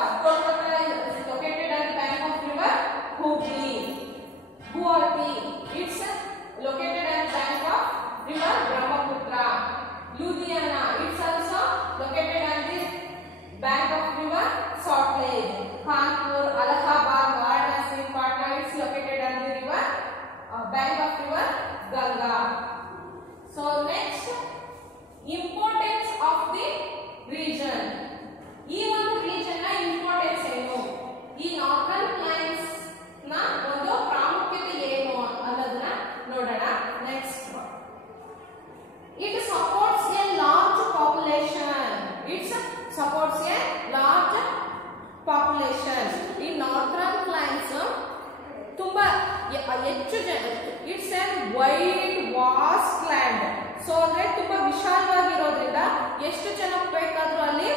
is located at the bank of river Hooghly. Guwahati, it's located at the bank of river Brahmaputra. Ludhiana, it's also located at the bank of river Salt Lake. Kanpur, Allahabad, Varanasi, Patna, it's located at the river bank of river Ganga. So next, importance of the region. ಈ ಒಂದು region ನ importance ಏನು, ಈ northern planes ನ ಒಂದು ಪ್ರಾಮುಖ್ಯತೆ ಏನು ಅನ್ನೋದನ್ನ ನೋಡೋಣ. Next, it supports a large population. It's supports a large population. ಈ ನಾರ್ಥನ್ ಪ್ಲೇನ್ಸ್ ತುಂಬಾ ಹೆಚ್ಚು ಜನ, it's a wide vast land. So ಅಂದ್ರೆ ತುಂಬಾ ವಿಶಾಲವಾಗಿರೋದ್ರಿಂದ ಎಷ್ಟು ಜನ ಬೇಕಾದ್ರೂ ಅಲ್ಲಿ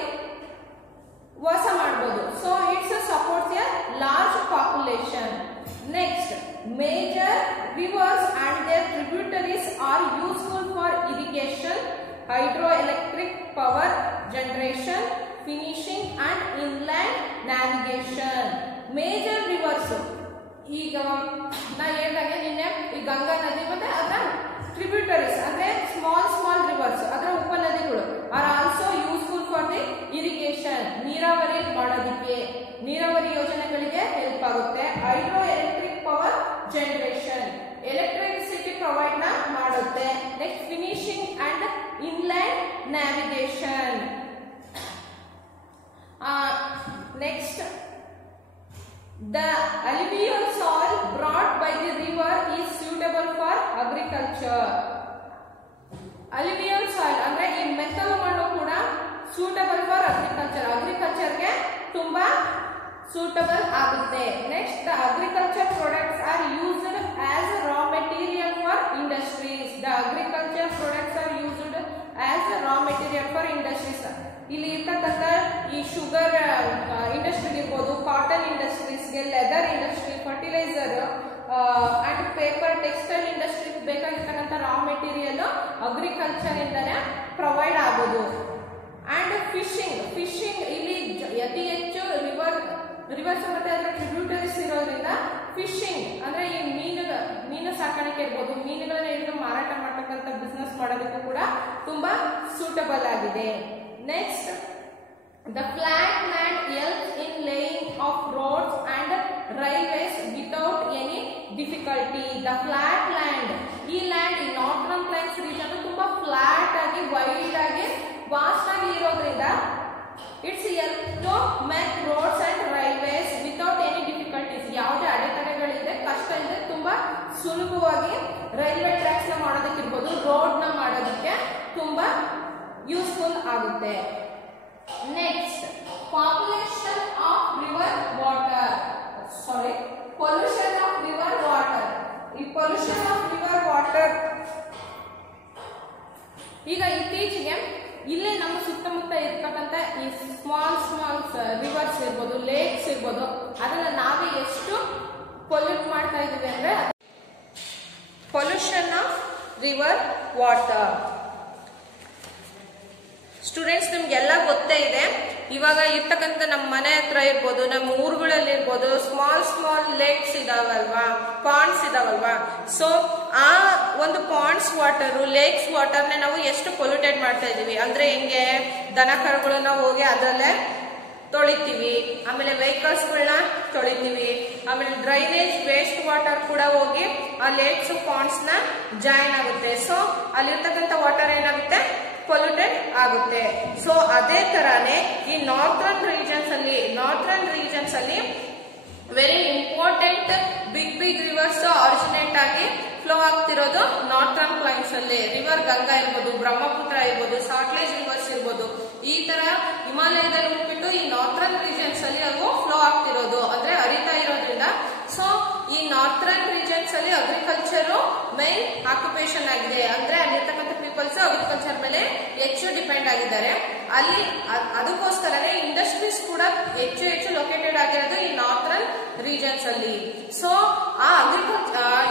ವಾಸ ಮಾಡಬಹುದು. So it's supports a large population. Next, major rivers and their tributaries are useful for irrigation, hydroelectric power generation, finishing and inland navigation. Major rivers, ಈಗ ನಾ ಹೇಳಿದಾಗೆ ನಿನ್ನೆ ಈ ಗಂಗಾ ನದಿ ಮತ್ತೆ ಅದರ ಟ್ರಿಬ್ಯೂಟರೀಸ್ ಅಂದ್ರೆ ಸ್ಮಾಲ್ ರಿವರ್ಸ್, ಅದರ ಉಪನದಿಗಳು are also useful for the irrigation, ನೀರಾವರಿ ಮಾಡೋದಕ್ಕೆ, ನೀರಾವರಿ ಯೋಜನೆಗಳಿಗೆ ಹೆಲ್ಪ್ ಆಗುತ್ತೆ. Hydro electric power generation, electricity provide ನ ಮಾಡುತ್ತೆ. Next, finishing and inland navigation. Next, the alluvial soil brought by the river is suitable for agriculture. alluvial soil ಅಂದ್ರೆ ಈ ಮೆಕ್ಕಲು ಮಣ್ಣು ಕೂಡ suitable for agriculture, ಅಗ್ರಿಕಲ್ಚರ್ ಗೆ ತುಂಬಾ suitable ಆಗುತ್ತೆ. Next, the agriculture products are used as raw material for industries. The agriculture products are used as raw material for industries. ಇಲ್ಲಿ ಇರ್ತಕ್ಕಂಥ ಈ ಶುಗರ್ ಇಂಡಸ್ಟ್ರಿ ಇರ್ಬೋದು, ಕಾಟನ್ ಇಂಡಸ್ಟ್ರೀಸ್ಗೆ, leather industry, fertiliser and paper, textile industries ಬೇಕಾಗಿರ್ತಕ್ಕಂಥ raw material agriculture ಇಂದಾನೆ provide ಆಗೋದು. And fishing ಇಲ್ಲಿ ಅತಿ ಹೆಚ್ಚು ರಿವರ್ಸ್ ಮತ್ತೆ ಅದರ ಟ್ರಿಬ್ಯೂಟರೀಸ್ ಇರೋದ್ರಿಂದ ಫಿಶಿಂಗ್ ಅಂದ್ರೆ ಈ ಮೀನು ಸಾಕಾಣಿಕೆ ಇರ್ಬೋದು, ಮೀನುಗಳನ್ನ ಹಿಡಿದು ಮಾರಾಟ ಮಾಡತಕ್ಕಂಥ ಬಿಸ್ನೆಸ್ ಮಾಡೋದಕ್ಕೂ ಕೂಡ ತುಂಬಾ ಸೂಟಬಲ್ ಆಗಿದೆ. Next, the flat land helps in laying of roads and railways without any difficulty. The flat land, ಈ ಲ್ಯಾಂಡ್ ಈ ನಾರ್ಥರ್ನ್ ಪ್ಲೇನ್ಸ್ ರೀಜನ್ ತುಂಬಾ ಫ್ಲಾಟ್ ಆಗಿ, ವೈಡ್ ಆಗಿ, ವಾಸ್ಟ್ ಆಗಿ ಇರೋದ್ರಿಂದ it's help to make roads and railways without any difficulties. ಯಾವುದೇ ಅಡೆತಡೆಗಳಿದೆ, ಕಷ್ಟ ಇದೆ, ತುಂಬಾ ಸುಲಭವಾಗಿ ರೈಲ್ವೆ ಟ್ರ್ಯಾಕ್ಸ್ ನ ಮಾಡೋದಕ್ಕಿರ್ಬೋದು, ರೋಡ್ ನ ಮಾಡೋದಕ್ಕೆ ತುಂಬಾ ಯೂಸ್ಫುಲ್ ಆಗುತ್ತೆ. Next, pollution of river water. ಈ pollution of river water ಈಗ ಇತ್ತೀಚೆಗೆ ಇಲ್ಲೇ ನಮ್ಮ ಸುತ್ತಮುತ್ತ ಇರ್ತಕ್ಕಂಥ ಈ ಸ್ಮಾಲ್ ರಿವರ್ಸ್ ಇರ್ಬೋದು, ಲೇಕ್ಸ್ ಇರ್ಬೋದು, ಅದನ್ನ ನಾವೇ ಎಷ್ಟು ಪೊಲ್ಯೂಟ್ ಮಾಡ್ತಾ ಇದೀವಿ ಅಂದ್ರೆ pollution of river water. Students, ನಿಮ್ಗೆಲ್ಲ ಗೊತ್ತೇ ಇದೆ, ಇವಾಗ ಇರ್ತಕ್ಕಂಥ ನಮ್ಮ ಮನೆ ಹತ್ರ ಇರ್ಬೋದು, ನಮ್ಮ ಊರುಗಳಲ್ಲಿ ಇರ್ಬೋದು, ಸ್ಮಾಲ್ ಲೇಕ್ಸ್ ಇದಾವಲ್ವಾ, ಪಾಂಡ್ಸ್ ಇದಾವಲ್ವಾ. ಸೊ ಆ ಒಂದು ಪಾಂಡ್ಸ್ ವಾಟರ್, ಲೇಕ್ಸ್ ವಾಟರ್ನ ನಾವು ಎಷ್ಟು ಪೊಲ್ಯೂಟೆಡ್ ಮಾಡ್ತಾ ಇದೀವಿ ಅಂದ್ರೆ ಹೆಂಗೆ, ದನ ಕರುಗಳನ್ನ ಹೋಗಿ ಅದರಲ್ಲೇ ತೊಳಿತೀವಿ, ಆಮೇಲೆ ವೆಹಿಕಲ್ಸ್ಗಳನ್ನ ತೊಳಿತೀವಿ, ಆಮೇಲೆ ಡ್ರೈನೇಜ್ ವೇಸ್ಟ್ ವಾಟರ್ ಕೂಡ ಹೋಗಿ ಆ ಲೇಕ್ಸ್ ಪಾಂಡ್ಸ್ ನ ಜಾಯಿನ್ ಆಗುತ್ತೆ. ಸೊ ಅಲ್ಲಿರ್ತಕ್ಕಂಥ ವಾಟರ್ ಏನಾಗುತ್ತೆ, ಪೊಲ್ಯೂಟೆಡ್ ಆಗುತ್ತೆ. ಸೊ ಅದೇ ತರಾನೇ ಈ ನಾರ್ಥರ್ನ್ ರೀಜನ್ಸ್ ಅಲ್ಲಿ very important big rivers originate ಆಗಿ ಫ್ಲೋ ಆಗ್ತಿರೋದು ನಾರ್ಥರ್ನ್ ಪ್ಲೈನ್ಸ್ ಅಲ್ಲಿ. ರಿವರ್ ಗಂಗಾ ಇರ್ಬೋದು, ಬ್ರಹ್ಮಪುತ್ರ ಇರ್ಬೋದು, ಸಾಟ್ಲೇಜ್ ರಿವರ್ಸ್ ಇರ್ಬೋದು, ಈ ತರ ಹಿಮಾಲಯದಲ್ಲಿ ಹೋಗ್ಬಿಟ್ಟು ಈ ನಾರ್ಥರ್ನ್ ರೀಜನ್ಸ್ ಅಲ್ಲಿ ಅವು ಫ್ಲೋ ಆಗ್ತಿರೋದು ಅಂದ್ರೆ ಹರಿತಾ ಇರೋದ್ರಿಂದ. ಸೊ ಈ ನಾರ್ಥರ್ನ್ ರೀಜನ್ಸ್ ಅಲ್ಲಿ ಅಗ್ರಿಕಲ್ಚರ್ ಮೈನ್ ಆಕ್ಯುಪೇಷನ್ ಆಗಿದೆ. ಅಂದ್ರೆ ಅಲ್ಲಿರ್ತಕ್ಕಂಥ ಪೀಪಲ್ಸ್ ಅಗ್ರಿಕಲ್ಚರ್ ಮೇಲೆ ಹೆಚ್ಚು ಡಿಪೆಂಡ್ ಆಗಿದ್ದಾರೆ. ಅಲ್ಲಿ ಅದಕ್ಕೋಸ್ಕರನೇ ಇಂಡಸ್ಟ್ರೀಸ್ ಕೂಡ ಹೆಚ್ಚು ಲೊಕೇಟೆಡ್ ಆಗಿರೋದು ಈ ನಾರ್ಥರ್ನ್ ರೀಜನ್ಸ್ ಅಲ್ಲಿ. ಸೊ ಆ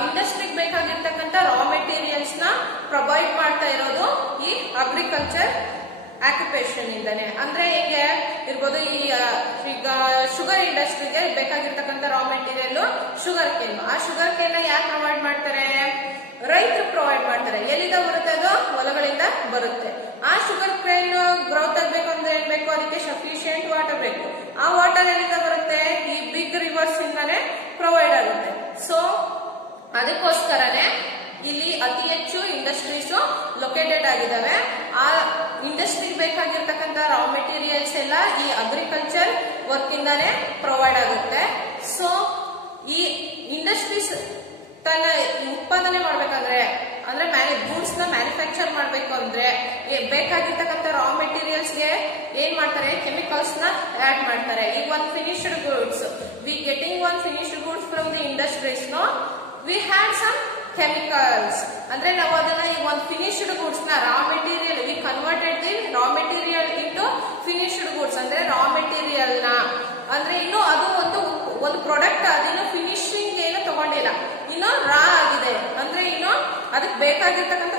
ಇಂಡಸ್ಟ್ರಿಗೆ ಬೇಕಾಗಿರ್ತಕ್ಕಂಥ ರಾ ಮೆಟೀರಿಯಲ್ಸ್ ನ ಪ್ರೊವೈಡ್ ಮಾಡ್ತಾ ಇರೋದು ಈ ಅಗ್ರಿಕಲ್ಚರ್ ಆಕ್ಯುಪೇಷನ್ ಇಂದಾನೆ. ಅಂದ್ರೆ ಹೇಗೆ ಇರ್ಬೋದು, ಈಗ ಶುಗರ್ ಇಂಡಸ್ಟ್ರಿಗೆ ಬೇಕಾಗಿರ್ತಕ್ಕಂಥ ರಾ ಮೆಟೀರಿಯಲ್ ಶುಗರ್ ಕೇನ್. ಆ ಶುಗರ್ ಕೇನ್ ಯಾರು ಪ್ರೊವೈಡ್ ಮಾಡ್ತಾರೆ, ರೈತರು ಪ್ರೊವೈಡ್ ಮಾಡ್ತಾರೆ. ಎಲ್ಲಿಂದ ಬರುತ್ತೆ, ಅದು ಹೊಲಗಳಿಂದ ಬರುತ್ತೆ. ಆ ಶುಗರ್ ಕೇನ್ ಗ್ರೋತ್ ಆಗ್ಬೇಕು ಅಂದ್ರೆ ಏನ್ ಬೇಕು, ಅದಕ್ಕೆ ಸಫಿಶಿಯಂಟ್ ವಾಟರ್ ಬೇಕು. ಆ ವಾಟರ್ ಎಲ್ಲಿಂದ ಬರುತ್ತೆ, ಈ ಬಿಗ್ ರಿವರ್ಸ್ ಇಂದಾನೆ ಪ್ರೊವೈಡ್ ಆಗುತ್ತೆ. ಸೊ ಅದಕ್ಕೋಸ್ಕರನೇ ಇಲ್ಲಿ ಅತಿ ಹೆಚ್ಚು ಇಂಡಸ್ಟ್ರೀಸ್ ಲೊಕೇಟೆಡ್ ಆಗಿದ್ದಾವೆ. ಆ ಇಂಡಸ್ಟ್ರಿಗೆ ಬೇಕಾಗಿರ್ತಕ್ಕಂಥ ರಾ ಮೆಟೀರಿಯಲ್ಸ್ ಎಲ್ಲ ಈ ಅಗ್ರಿಕಲ್ಚರ್ ವರ್ಕ್ ಇಂದಾನೆ ಪ್ರೊವೈಡ್ ಆಗುತ್ತೆ. ಸೊ ಈ ಇಂಡಸ್ಟ್ರೀಸ್ ತನ್ನ ಉತ್ಪಾದನೆ ಮಾಡ್ಬೇಕಂದ್ರೆ ಅಂದ್ರೆ ಗೂಡ್ಸ್ ನ ಮ್ಯಾನುಫ್ಯಾಕ್ಚರ್ ಮಾಡ್ಬೇಕು ಅಂದ್ರೆ ಬೇಕಾಗಿರ್ತಕ್ಕಂಥ ರಾ ಮೆಟೀರಿಯಲ್ಸ್ ಗೆ ಏನ್ ಮಾಡ್ತಾರೆ, ಕೆಮಿಕಲ್ಸ್ ನ ಆಡ್ ಮಾಡ್ತಾರೆ. ಈಗ ಒಂದು finished goods, we getting one finished goods from the industries, no we had some chemicals. ಅಂದ್ರೆ ನಾವು ಅದನ್ನ ಈ ಒಂದು ಫಿನಿಶ್ಡ್ ಗೂಡ್ಸ್ ನ raw material, we converted the raw material into finished goods. ಅಂದ್ರೆ ರಾ ಮೆಟೀರಿಯಲ್ ನ ಅಂದ್ರೆ ಇನ್ನು ಅದು ಒಂದು ಪ್ರಾಡಕ್ಟ್, ಅದಿನ್ನು ಫಿನಿಶಿಂಗ್ ಏನು ತಗೊಂಡಿಲ್ಲ, ಇನ್ನು ರಾ ಆಗಿದೆ. ಅಂದ್ರೆ ಇನ್ನು ಅದಕ್ಕೆ ಬೇಕಾಗಿರ್ತಕ್ಕಂಥ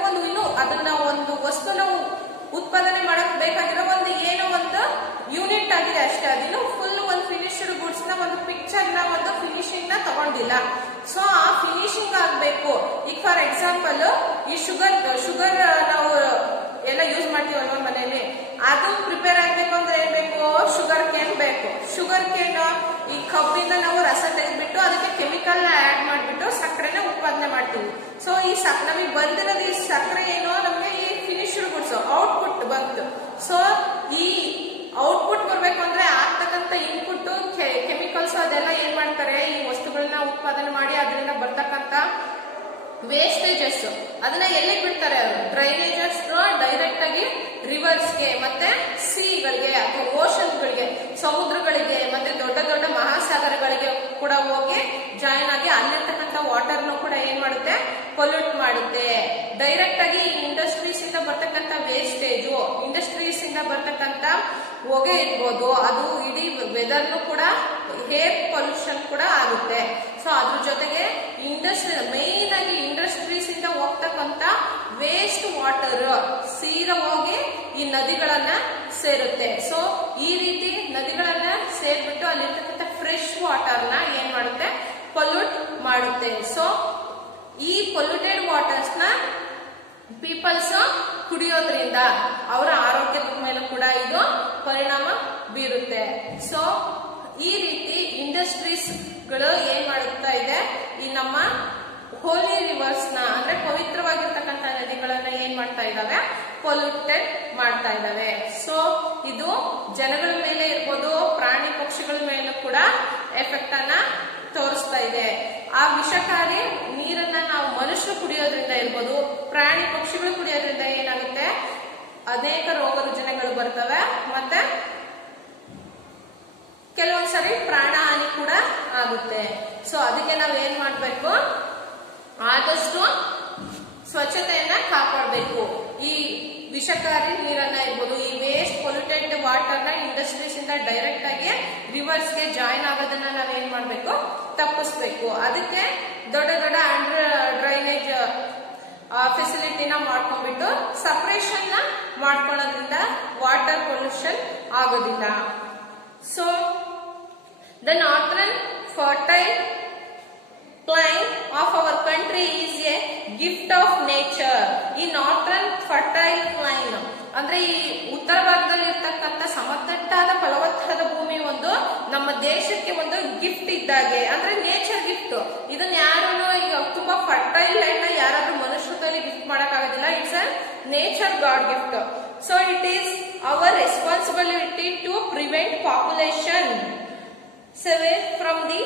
ಅದನ್ನ ಒಂದು ವಸ್ತುನ ಉತ್ಪಾದನೆ ಮಾಡಕ್ ಬೇಕಾಗಿರೋ ಒಂದು ಯೂನಿಟ್ ಆಗಿದೆ ಅಷ್ಟೇ. ಅದಿನ್ನು ಫುಲ್ ಒಂದು ಫಿನಿಶ್ಡ್ ಗೂಡ್ಸ್ ನ ಒಂದು ಪಿಕ್ಚರ್ ನ ಒಂದು ಫಿನಿಶಿಂಗ್ ನ ತಗೊಂಡಿಲ್ಲ. ಸೊ ಆ ಫಿನಿಶಿಂಗ್ ಆಗ್ಬೇಕು. ಈಗ ಫಾರ್ ಎಕ್ಸಾಂಪಲ್ ಈ ಶುಗರ್ ನಾವು ಎಲ್ಲ ಯೂಸ್ ಮಾಡ್ತೀವಲ್ವ ಮನೆಯಲ್ಲಿ, ಅದು ಪ್ರಿಪೇರ್ ಆಗ್ಬೇಕು ಅಂದ್ರೆ ಏನ್ ಬೇಕು, ಶುಗರ್ ಕೇನ್ ಬೇಕು. ಶುಗರ್ ಕೇನ್ ಈ ಕಬ್ಬಿಂದ ನಾವು ರಸ ತೆಗೆದ್ಬಿಟ್ಟು ಅದಕ್ಕೆ ಕೆಮಿಕಲ್ ನ ಆಡ್ ಮಾಡ್ಬಿಟ್ಟು ಸಕ್ಕರೆನ ಉತ್ಪಾದನೆ ಮಾಡ್ತೀವಿ. ಸೊ ಈ ನಮಗೆ ಬಂದಿರೋದು ಈ ಸಕ್ಕರೆ ಏನೋ ನಮ್ಗೆ ಈ ಫಿನಿಶ್ಡ್ ಗುಡ್ಸ್ ಔಟ್ಪುಟ್ ಬಂತು. ಸೊ ಈ ಔಟ್ಪುಟ್ ಬರ್ಬೇಕು ಅಂದ್ರೆ ಆಗ್ತಕ್ಕಂಥ ಇನ್ಪುಟ್ ಕೆಮಿಕಲ್ಸ್ ಅದೆಲ್ಲ ಏನ್ ಮಾಡ್ತಾರೆ, ಈ ವಸ್ತುಗಳನ್ನ ಉತ್ಪಾದನೆ ಮಾಡಿ ಅದರಿಂದ ಬರ್ತಕ್ಕಂಥ ವೇಸ್ಟೇಜಸ್ ಅದನ್ನ ಎಲ್ಲಿ ಬಿಡ್ತಾರೆ? ಡ್ರೈನೇಜಸ್ ಡೈರೆಕ್ಟ್ ಆಗಿ ರಿವರ್ಸ್ಗೆ ಮತ್ತೆ ಸೀಗಳಿಗೆ ಅಥವಾ ಓಷನ್ಗಳಿಗೆ, ಸಮುದ್ರಗಳಿಗೆ ಮತ್ತೆ ದೊಡ್ಡ ದೊಡ್ಡ ಮಹಾಸಾಗರಗಳಿಗೆ ಕೂಡ ಹೋಗಿ ಜಾಯಿನ್ ಆಗಿ ಅಲ್ಲಿರ್ತಕ್ಕಂಥ ವಾಟರ್ನು ಕೂಡ ಏನ್ ಮಾಡುತ್ತೆ? ಪೊಲ್ಯೂಟ್ ಮಾಡುತ್ತೆ. ಡೈರೆಕ್ಟ್ ಆಗಿ ಇಂಡಸ್ಟ್ರೀಸ್ ಇಂದ ಬರ್ತಕ್ಕಂಥ ವೇಸ್ಟೇಜು, ಇಂಡಸ್ಟ್ರೀಸ್ ಇಂದ ಬರ್ತಕ್ಕಂಥ ಹೊಗೆ ಇರ್ಬೋದು, ಅದು ಇಡೀ ವೆದರ್ನು ಕೂಡ ಏರ್ ಪೊಲ್ಯೂಷನ್ ಕೂಡ ಆಗುತ್ತೆ. ಸೊ ಅದ್ರ ಜೊತೆಗೆ ಮೇನ್ ಆಗಿ ಇಂಡಸ್ಟ್ರೀಸ್ ಇಂದ ಹೋಗ್ತಕ್ಕಂಥ ವೇಸ್ಟ್ ವಾಟರ್ ಸೀದ ಹೋಗಿ ಈ ನದಿಗಳನ್ನ ಸೇರುತ್ತೆ. ಸೊ ಈ ರೀತಿ ನದಿಗಳನ್ನ ಸೇರ್ಬಿಟ್ಟು ಅಲ್ಲಿರ್ತಕ್ಕಂಥ ಫ್ರೆಶ್ ವಾಟರ್ನ ಏನ್ ಮಾಡುತ್ತೆ? ಪೊಲ್ಯೂಟ್ ಮಾಡುತ್ತೆ. ಸೊ ಈ ಪೊಲ್ಯೂಟೆಡ್ ವಾಟರ್ಸ್ ನ ಪೀಪಲ್ಸ್ ಕುಡಿಯೋದ್ರಿಂದ ಅವರ ಆರೋಗ್ಯದ ಮೇಲೆ ಕೂಡ ಇದು ಪರಿಣಾಮ ಬೀರುತ್ತೆ. ಸೊ ಈ ರೀತಿ ಇಂಡಸ್ಟ್ರೀಸ್ ಗಳು ಏನ್ ಮಾಡುತ್ತಾ ಇದೆ? ಈ ನಮ್ಮ ಹೋಲಿ ರಿವರ್ಸ್ ನ ಅಂದ್ರೆ ಪವಿತ್ರವಾಗಿರ್ತಕ್ಕಂಥ ನದಿಗಳನ್ನ ಏನ್ ಮಾಡ್ತಾ ಇದಾವೆ? ಪೊಲ್ಯೂಟೆಡ್ ಮಾಡ್ತಾ ಇದಾವೆ. ಸೊ ಇದು ಜನಗಳ ಮೇಲೆ ಇರ್ಬೋದು, ಪ್ರಾಣಿ ಪಕ್ಷಿಗಳ ಮೇಲೆ ಕೂಡ ಎಫೆಕ್ಟ್ ಅನ್ನ ತೋರಿಸ್ತಾ ಇದೆ. ಆ ವಿಷಕಾರಿ ನೀರನ್ನ ನಾವು ಮನುಷ್ಯರು ಕುಡಿಯೋದ್ರಿಂದ ಇರ್ಬೋದು, ಪ್ರಾಣಿ ಪಕ್ಷಿಗಳು ಕುಡಿಯೋದ್ರಿಂದ ಏನಾಗುತ್ತೆ? ಅನೇಕ ರೋಗ ರುಜಿನಗಳು ಬರ್ತವೆ, ಮತ್ತೆ ಕೆಲವೊಂದ್ಸರಿ ಪ್ರಾಣ ಹಾನಿ ಕೂಡ ಆಗುತ್ತೆ. ಸೊ ಅದಕ್ಕೆ ನಾವ್ ಏನ್ ಮಾಡ್ಬೇಕು? ಆದಷ್ಟು ಸ್ವಚ್ಛತೆಯನ್ನ ಕಾಪಾಡಬೇಕು. ಈ ವಿಷಕಾರಿ ನೀರನ್ನ ಇರ್ಬೋದು, ಈ ವೇಸ್ಟ್ ಪೊಲ್ಯೂಟೆಡ್ ವಾಟರ್ ನ ಇಂಡಸ್ಟ್ರೀಸ್ ಇಂದ ಡೈರೆಕ್ಟ್ ಆಗಿ ರಿವರ್ಸ್ ಗೆ ಜಾಯಿನ್ ಆಗೋದನ್ನ ನಾವೇನ್ ಮಾಡ್ಬೇಕು? ತಪ್ಪಿಸ್ಬೇಕು. ಅದಕ್ಕೆ ದೊಡ್ಡ ದೊಡ್ಡ ಅಂಡರ್ ಡ್ರೈನೇಜ್ ಫೆಸಿಲಿಟಿನ ಮಾಡ್ಕೊಂಡ್ಬಿಟ್ಟು ಸಪರೇಷನ್ ನ ಮಾಡ್ಕೊಳ್ಳೋದ್ರಿಂದ ವಾಟರ್ ಪೊಲ್ಯೂಷನ್ ಆಗೋದಿಲ್ಲ. So the northern fertile plain of our country is a gift of nature. ಈ ನಾರ್ದರ್ನ್ ಫರ್ಟೈಲ್ ಪ್ಲೈನ್ ಅಂದ್ರೆ ಈ ಉತ್ತರ ಭಾಗದಲ್ಲಿ ಇರ್ತಕ್ಕಂಥ ಸಮತಟ್ಟಾದ ಫಲವತ್ತಾದ ಭೂಮಿ ಒಂದು ನಮ್ಮ ದೇಶಕ್ಕೆ ಒಂದು ಗಿಫ್ಟ್ ಇದ್ದಾಗೆ, ಅಂದ್ರೆ ನೇಚರ್ ಗಿಫ್ಟ್. ಇದನ್ನ ಯಾರು ಈಗ ತುಂಬಾ ಫರ್ಟೈಲ್ ಲ್ಯಾಂಡ್ ಯಾರಾದ್ರೂ ಮನುಷ್ಯರ ಕೈಲಿ ಗಿಫ್ಟ್ ಮಾಡಕ್ಕಾಗೋದಿಲ್ಲ. It's a nature god gift. So it is our responsibility to prevent population away from the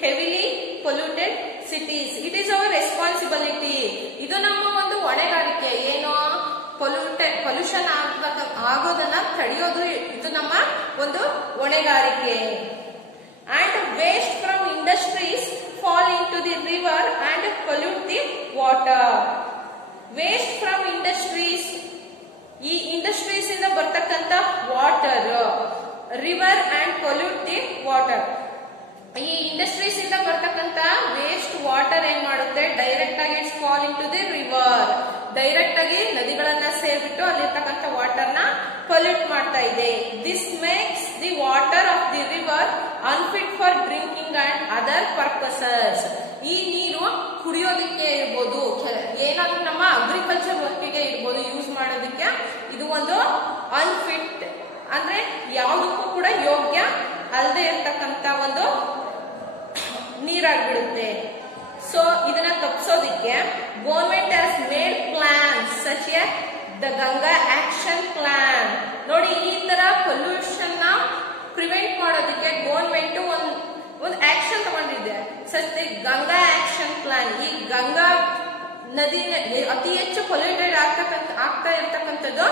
heavily polluted cities. It is our responsibility. ಇದು ನಮ್ಮ ಒಂದು ಹೊಣೆಗಾರಿಕೆ. ಏನು? ಪೊಲ್ಯೂಷನ್ ಆಗೋದನ್ನ ತಡೆಯೋದು ಇದು ನಮ್ಮ ಒಂದು ಹೊಣೆಗಾರಿಕೆ. And waste from industries fall into the river and pollute the water. Waste from industries, ಈ ಇಂಡಸ್ಟ್ರೀಸ್ ಇಂದ ಬರ್ತಕ್ಕಂಥ water river and pollute the water. ಈ ಇಂಡಸ್ಟ್ರೀಸ್ ಇಂದ ಬರ್ತಕ್ಕಂಥ ವೇಸ್ಟ್ ವಾಟರ್ ಏನ್ ಮಾಡುತ್ತೆ? ಡೈರೆಕ್ಟ್ ಆಗಿ it's fall into the river. Direct ಆಗಿ ನದಿಗಳನ್ನ ಸೇರ್ಬಿಟ್ಟು ಅಲ್ಲಿರ್ತಕ್ಕಂಥ ವಾಟರ್ ನ ಪೊಲ್ಯೂಟ್ ಮಾಡ್ತಾ ಇದೆ. This makes the water of the river unfit for drinking and other purposes. ಈ ನೀರು ಕುಡಿಯೋದಕ್ಕೆ ಇರ್ಬೋದು, ಏನಾದ್ರೂ ನಮ್ಮ ಅಗ್ರಿಕಲ್ಚರ್ ವರ್ಕಿಗೆ ಇರ್ಬೋದು, ಯೂಸ್ ಮಾಡೋದಕ್ಕೆ ಇದು ಒಂದು ಅನ್ಫಿಟ್ ಅಂದ್ರೆ ಯಾವುದಕ್ಕೂ ಕೂಡ ಯೋಗ್ಯ ಅಲ್ಲದೆ ಇರ್ತಕ್ಕಂಥ ಒಂದು ನೀರಾಗ್ಬಿಡುತ್ತೆ. ಸೊ ಇದನ್ನ ತಪ್ಪಿಸೋದಿಕ್ಕೆ government has made plans such a the Ganga action plan. ನೋಡಿ, ಈ ತರ ಪೊಲ್ಯೂಷನ್ ನ ಪ್ರಿವೆಂಟ್ ಮಾಡೋದಕ್ಕೆ ಗವರ್ಮೆಂಟ್ ಒಂದು ಆಕ್ಷನ್ ತಗೊಂಡಿದೆ. Such the Ganga action plan. ಈ ಗಂಗಾ ನದಿ ಅತಿ ಹೆಚ್ಚು ಪೊಲ್ಯೂಟೆಡ್ ಆಗ್ತಾ ಇರ್ತಕ್ಕಂಥದ್ದು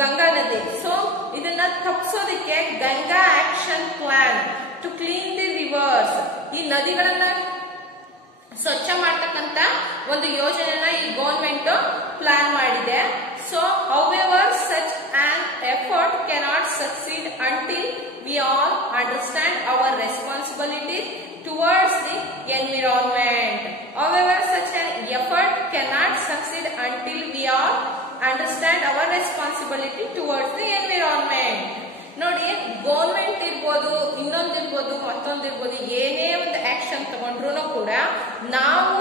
ಗಂಗಾ ನದಿ. ಸೊ ಇದನ್ನ ತಪ್ಪಿಸೋದಿಕ್ಕೆ Ganga action plan to clean the rivers, ಈ ನದಿಗಳನ್ನ ಸ್ವಚ್ಛ ಮಾಡ್ತಕ್ಕಂತ ಒಂದು ಯೋಜನೆನ ಈ ಗವರ್ಮೆಂಟ್ ಪ್ಲಾನ್ ಮಾಡಿದೆ. So however such an effort cannot succeed until we all understand our responsibility towards the environment. However, such an effort cannot succeed until we all understand our responsibility towards the environment. ನೋಡಿ, government ಇರ್ಬೋದು, ಇನ್ನೊಂದಿರ್ಬೋದು, ಮತ್ತೊಂದಿರ್ಬೋದು, ಏನೇ ಒಂದು action ತಗೊಂಡ್ರು ಕೂಡ ನಾವು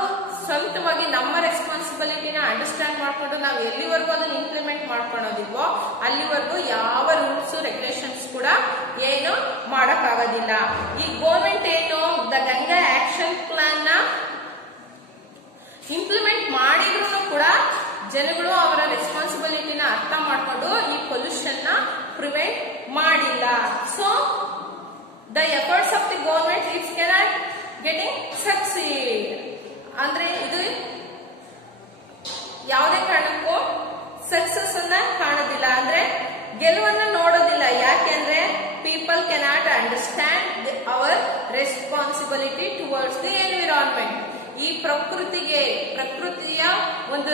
ಸ್ವಂತವಾಗಿ ನಮ್ಮ ರೆಸ್ಪಾನ್ಸಿಬಿಲಿಟಿನ understand ಮಾಡ್ಕೊಂಡು ನಾವು ಎಲ್ಲಿವರೆಗೂ ಅದನ್ನ ಇಂಪ್ಲಿಮೆಂಟ್ ಮಾಡ್ಕೊಳ್ಳೋದಿಲ್ವೋ ಅಲ್ಲಿವರೆಗೂ ಯಾವ ರೂಲ್ಸ್ ರೆಗ್ಯುಲೇಷನ್ಸ್ ಕೂಡ ಏನು ಮಾಡಕ್ಕಾಗೋದಿಲ್ಲ. ಈ ಗವರ್ಮೆಂಟ್ ಏನು ದ ಗಂಗಾ ಆಕ್ಷನ್ ಪ್ಲಾನ್ ನ ಇಂಪ್ಲಿಮೆಂಟ್ ಮಾಡಿದ್ರು ಕೂಡ ಜನಗಳು ಅವರ ರೆಸ್ಪಾನ್ಸಿಬಿಲಿಟಿನ ಅರ್ಥ ಮಾಡ್ಕೊಂಡು ಈ ಪೊಲ್ಯೂಷನ್ ನ ಪ್ರಿವೆಂಟ್ ಮಾಡಿಲ್ಲ. So the efforts of the government it's cannot getting succeed. ಅಂದ್ರೆ ಇದು ರೆಸ್ಪಾನ್ಸಿಬಿಲಿಟಿ ಟುವರ್ಡ್ಸ್ ದಿ ಎನ್ವಿರಾನ್ಮೆಂಟ್. ಈ ಪ್ರಕೃತಿಯ ಒಂದು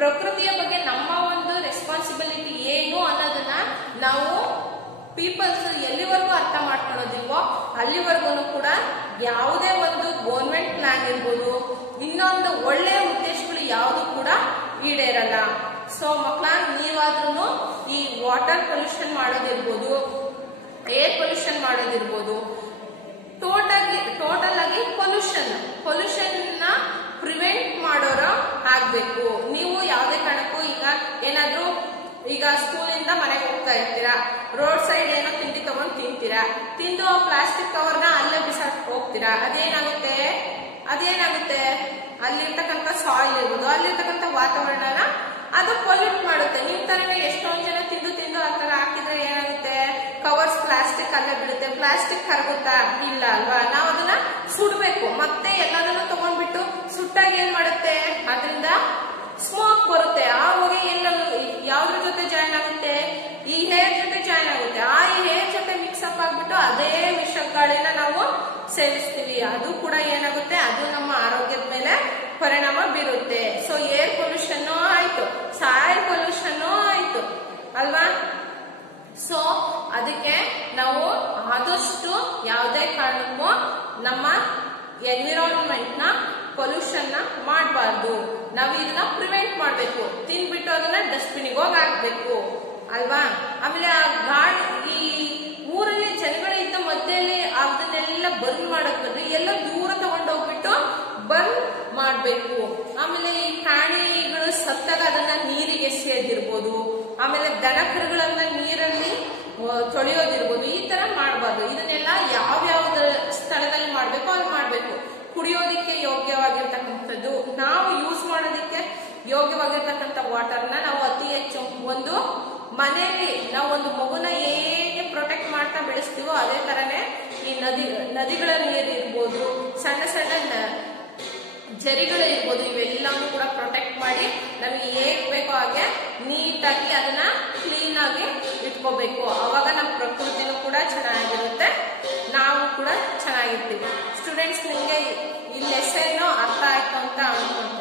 ಪ್ರಕೃತಿಯ ಬಗ್ಗೆ ನಮ್ಮ ಒಂದು ರೆಸ್ಪಾನ್ಸಿಬಿಲಿಟಿ ಏನು ಅನ್ನೋದನ್ನ ನಾವು ಪೀಪಲ್ಸ್ ಎಲ್ಲಿವರೆಗೂ ಅರ್ಥ ಮಾಡ್ಕೊಳ್ಳೋದಿಲ್ವೋ ಅಲ್ಲಿವರೆಗೂ ಕೂಡ ಯಾವುದೇ ಒಂದು ಗೌರ್ಮೆಂಟ್ ಪ್ಲಾನ್ ಇರ್ಬೋದು, ಇನ್ನೊಂದು ಒಳ್ಳೆಯ ಉದ್ದೇಶಗಳು ಯಾವುದು ಕೂಡ ಈಡೇರಲ್ಲ. ಸೊ ಮಕ್ಕಳ, ನೀವಾದ್ರೂ ಈ ವಾಟರ್ ಪೊಲ್ಯೂಷನ್ ಮಾಡೋದಿರ್ಬೋದು, ಏರ್ ಪೊಲ್ಯೂಷನ್ ಮಾಡೋದಿರ್ಬೋದು, ಟೋಟಲ್ ಆಗಿ ಪೊಲ್ಯೂಷನ್ ನ ಪ್ರಿವೆಂಟ್ ಮಾಡೋರ ಆಗ್ಬೇಕು. ನೀವು ಯಾವುದೇ ಕಾರಣಕ್ಕೂ ಈಗ ಸ್ಕೂಲಿಂದ ಮನೆಗೆ ಹೋಗ್ತಾ ಇರ್ತೀರಾ, ರೋಡ್ ಸೈಡ್ ಏನೋ ತಿಂಡಿ ತಗೊಂಡು ತಿಂತೀರಾ, ತಿಂದು ಆ ಪ್ಲಾಸ್ಟಿಕ್ ಕವರ್ನ ಅಲ್ಲೇ ಬಿಸಾಕ್ ಹೋಗ್ತೀರಾ. ಅದೇನಾಗುತ್ತೆ ಅಲ್ಲಿರ್ತಕ್ಕಂಥ ಸಾಯಿಲ್ ಇರ್ಬೋದು, ಅಲ್ಲಿರ್ತಕ್ಕಂಥ ವಾತಾವರಣನ ಅದು ಪೊಲ್ಯೂಟ್ ಮಾಡುತ್ತೆ. ನಿಮ್ ತರನೇ ಎಷ್ಟೊಂದು ಜನ ತಿಂದು ಆ ತರ ಹಾಕಿದ್ರೆ ಏನಾಗುತ್ತೆ, ಕವರ್ಸ್ ಪ್ಲಾಸ್ಟಿಕ್ ಅಲ್ಲೇ ಬಿಡುತ್ತೆ. ಪ್ಲಾಸ್ಟಿಕ್ ಕರಗುತ್ತಾ? ಇಲ್ಲ ಅಲ್ವಾ? ನಾವು ಅದನ್ನ ಸುಡ್ಬೇಕು. ಮತ್ತೆ ಎಲ್ಲದನ್ನು ತಗೊಂಡ್ಬಿಟ್ಟು ಸುಟ್ಟಾಗ ಏನ್ ಮಾಡುತ್ತೆ, ಅದರಿಂದ ಸ್ಮೋಕ್ ಬರುತ್ತೆ. ಆ ಹೊಗೆ ಯಾವ್ದ್ರ ಜೊತೆ ಜಾಯಿನ್ ಆಗುತ್ತೆ, ಈ ಹೇರ್ ಜೊತೆ ಜಾಯಿನ್ ಆಗುತ್ತೆ. ಆ ಹೇರ್ ಜೊತೆ ಮಿಕ್ಸ್ ಅಪ್ ಆಗ್ಬಿಟ್ಟು ಅದೇ ವಿಷ ಗಾಳಿನ ನಾವು ಸೇವಿಸ್ತೀವಿ. ಅದು ಕೂಡ ಏನಾಗುತ್ತೆ, ಅದು ನಮ್ಮ ಆರೋಗ್ಯದ ಮೇಲೆ ಪರಿಣಾಮ ಬೀರುತ್ತೆ. ಸೊ ಏರ್ ಪೊಲ್ಯೂಷನ್ ಆಯ್ತು, ಸಾಯಿಲ್ ಪೊಲ್ಯೂಷನ್ ಆಯ್ತು ಅಲ್ವಾ? ಸೊ ಅದಕ್ಕೆ ನಾವು ಆದಷ್ಟು ಯಾವುದೇ ಕಾರಣಕ್ಕೂ ನಮ್ಮ ಎನ್ವಿರಾನ್ಮೆಂಟ್ ನ ಪೊಲ್ಯೂಷನ್ ನ ಮಾಡಬಾರ್ದು. ನಾವು ಇದನ್ನ ಪ್ರಿವೆಂಟ್ ಮಾಡ್ಬೇಕು. ತಿನ್ಬಿಟ್ಟು ಅದನ್ನ ಡಸ್ಟ್ಬಿನ್ಗೆ ಹೋಗಿ ಹಾಕ್ಬೇಕು ಅಲ್ವಾ? ಆಮೇಲೆ ಈ ಊರಲ್ಲಿ ಜನಗಳ ಇದ್ದ ಮಧ್ಯದಲ್ಲಿ ಅದನ್ನೆಲ್ಲ ಬಂದ್ ಮಾಡೋದ್ ಬದಲು ಎಲ್ಲ ದೂರ ತಗೊಂಡೋಗ್ಬಿಟ್ಟು ಬಂದ್ ಮಾಡ್ಬೇಕು. ಆಮೇಲೆ ಈ ಪ್ರಾಣಿಗಳು ಸತ್ತಾಗ ಅದನ್ನ ನೀರಿಗೆ ಎಸೆಯೋದಿರ್ಬೋದು, ಆಮೇಲೆ ದನ ಕರುಗಳನ್ನ ನೀರಲ್ಲಿ ತೊಳೆಯೋದಿರ್ಬೋದು, ಈ ತರ ಮಾಡಬಾರ್ದು. ಇದನ್ನೆಲ್ಲ ಯಾವ್ಯಾವ್ದ ಸ್ಥಳದಲ್ಲಿ ಮಾಡ್ಬೇಕು ಅಲ್ಲಿ ಮಾಡ್ಬೇಕು. ಕುಡಿಯೋದಿಕ್ಕೆ ಯೋಗ್ಯವಾಗಿರ್ತಕ್ಕಂಥದ್ದು, ನಾವು ಯೂಸ್ ಮಾಡೋದಿಕ್ಕೆ ಯೋಗ್ಯವಾಗಿರ್ತಕ್ಕಂಥ ವಾಟರ್ನ ನಾವು ಅತಿ ಹೆಚ್ಚು ಒಂದು ಮನೆಯಲ್ಲಿ ನಾವು ಒಂದು ಮಗುನ ಹೇಗೆ ಪ್ರೊಟೆಕ್ಟ್ ಮಾಡ್ತಾ ಬೆಳೆಸ್ತೀವೋ ಅದೇ ತರನೇ ಈ ನದಿಗಳ ನೀರು ಇರ್ಬೋದು, ಸಣ್ಣ ಜರಿಗಳು ಇರ್ಬೋದು, ಇವೆಲ್ಲವೂ ಕೂಡ ಪ್ರೊಟೆಕ್ಟ್ ಮಾಡಿ ನಮಗೆ ಹೇಗ್ ಬೇಕೋ ಹಾಗೆ ನೀಟಾಗಿ ಅದನ್ನ ಕ್ಲೀನ್ ಆಗಿ ಇಟ್ಕೋಬೇಕು. ಅವಾಗ ನಮ್ಮ ಪ್ರಕೃತಿನೂ ಕೂಡ ಚೆನ್ನಾಗಿರುತ್ತೆ, ನಾವು ಕೂಡ ಚೆನ್ನಾಗಿರ್ತೀವಿ. ಸ್ಟೂಡೆಂಟ್ಸ್, ನಿಮಗೆ ಈ ಲೆಸನ್ ಅರ್ಥ ಆಯ್ತು ಅಂತ ಅನ್ಕೊಂತೀನಿ.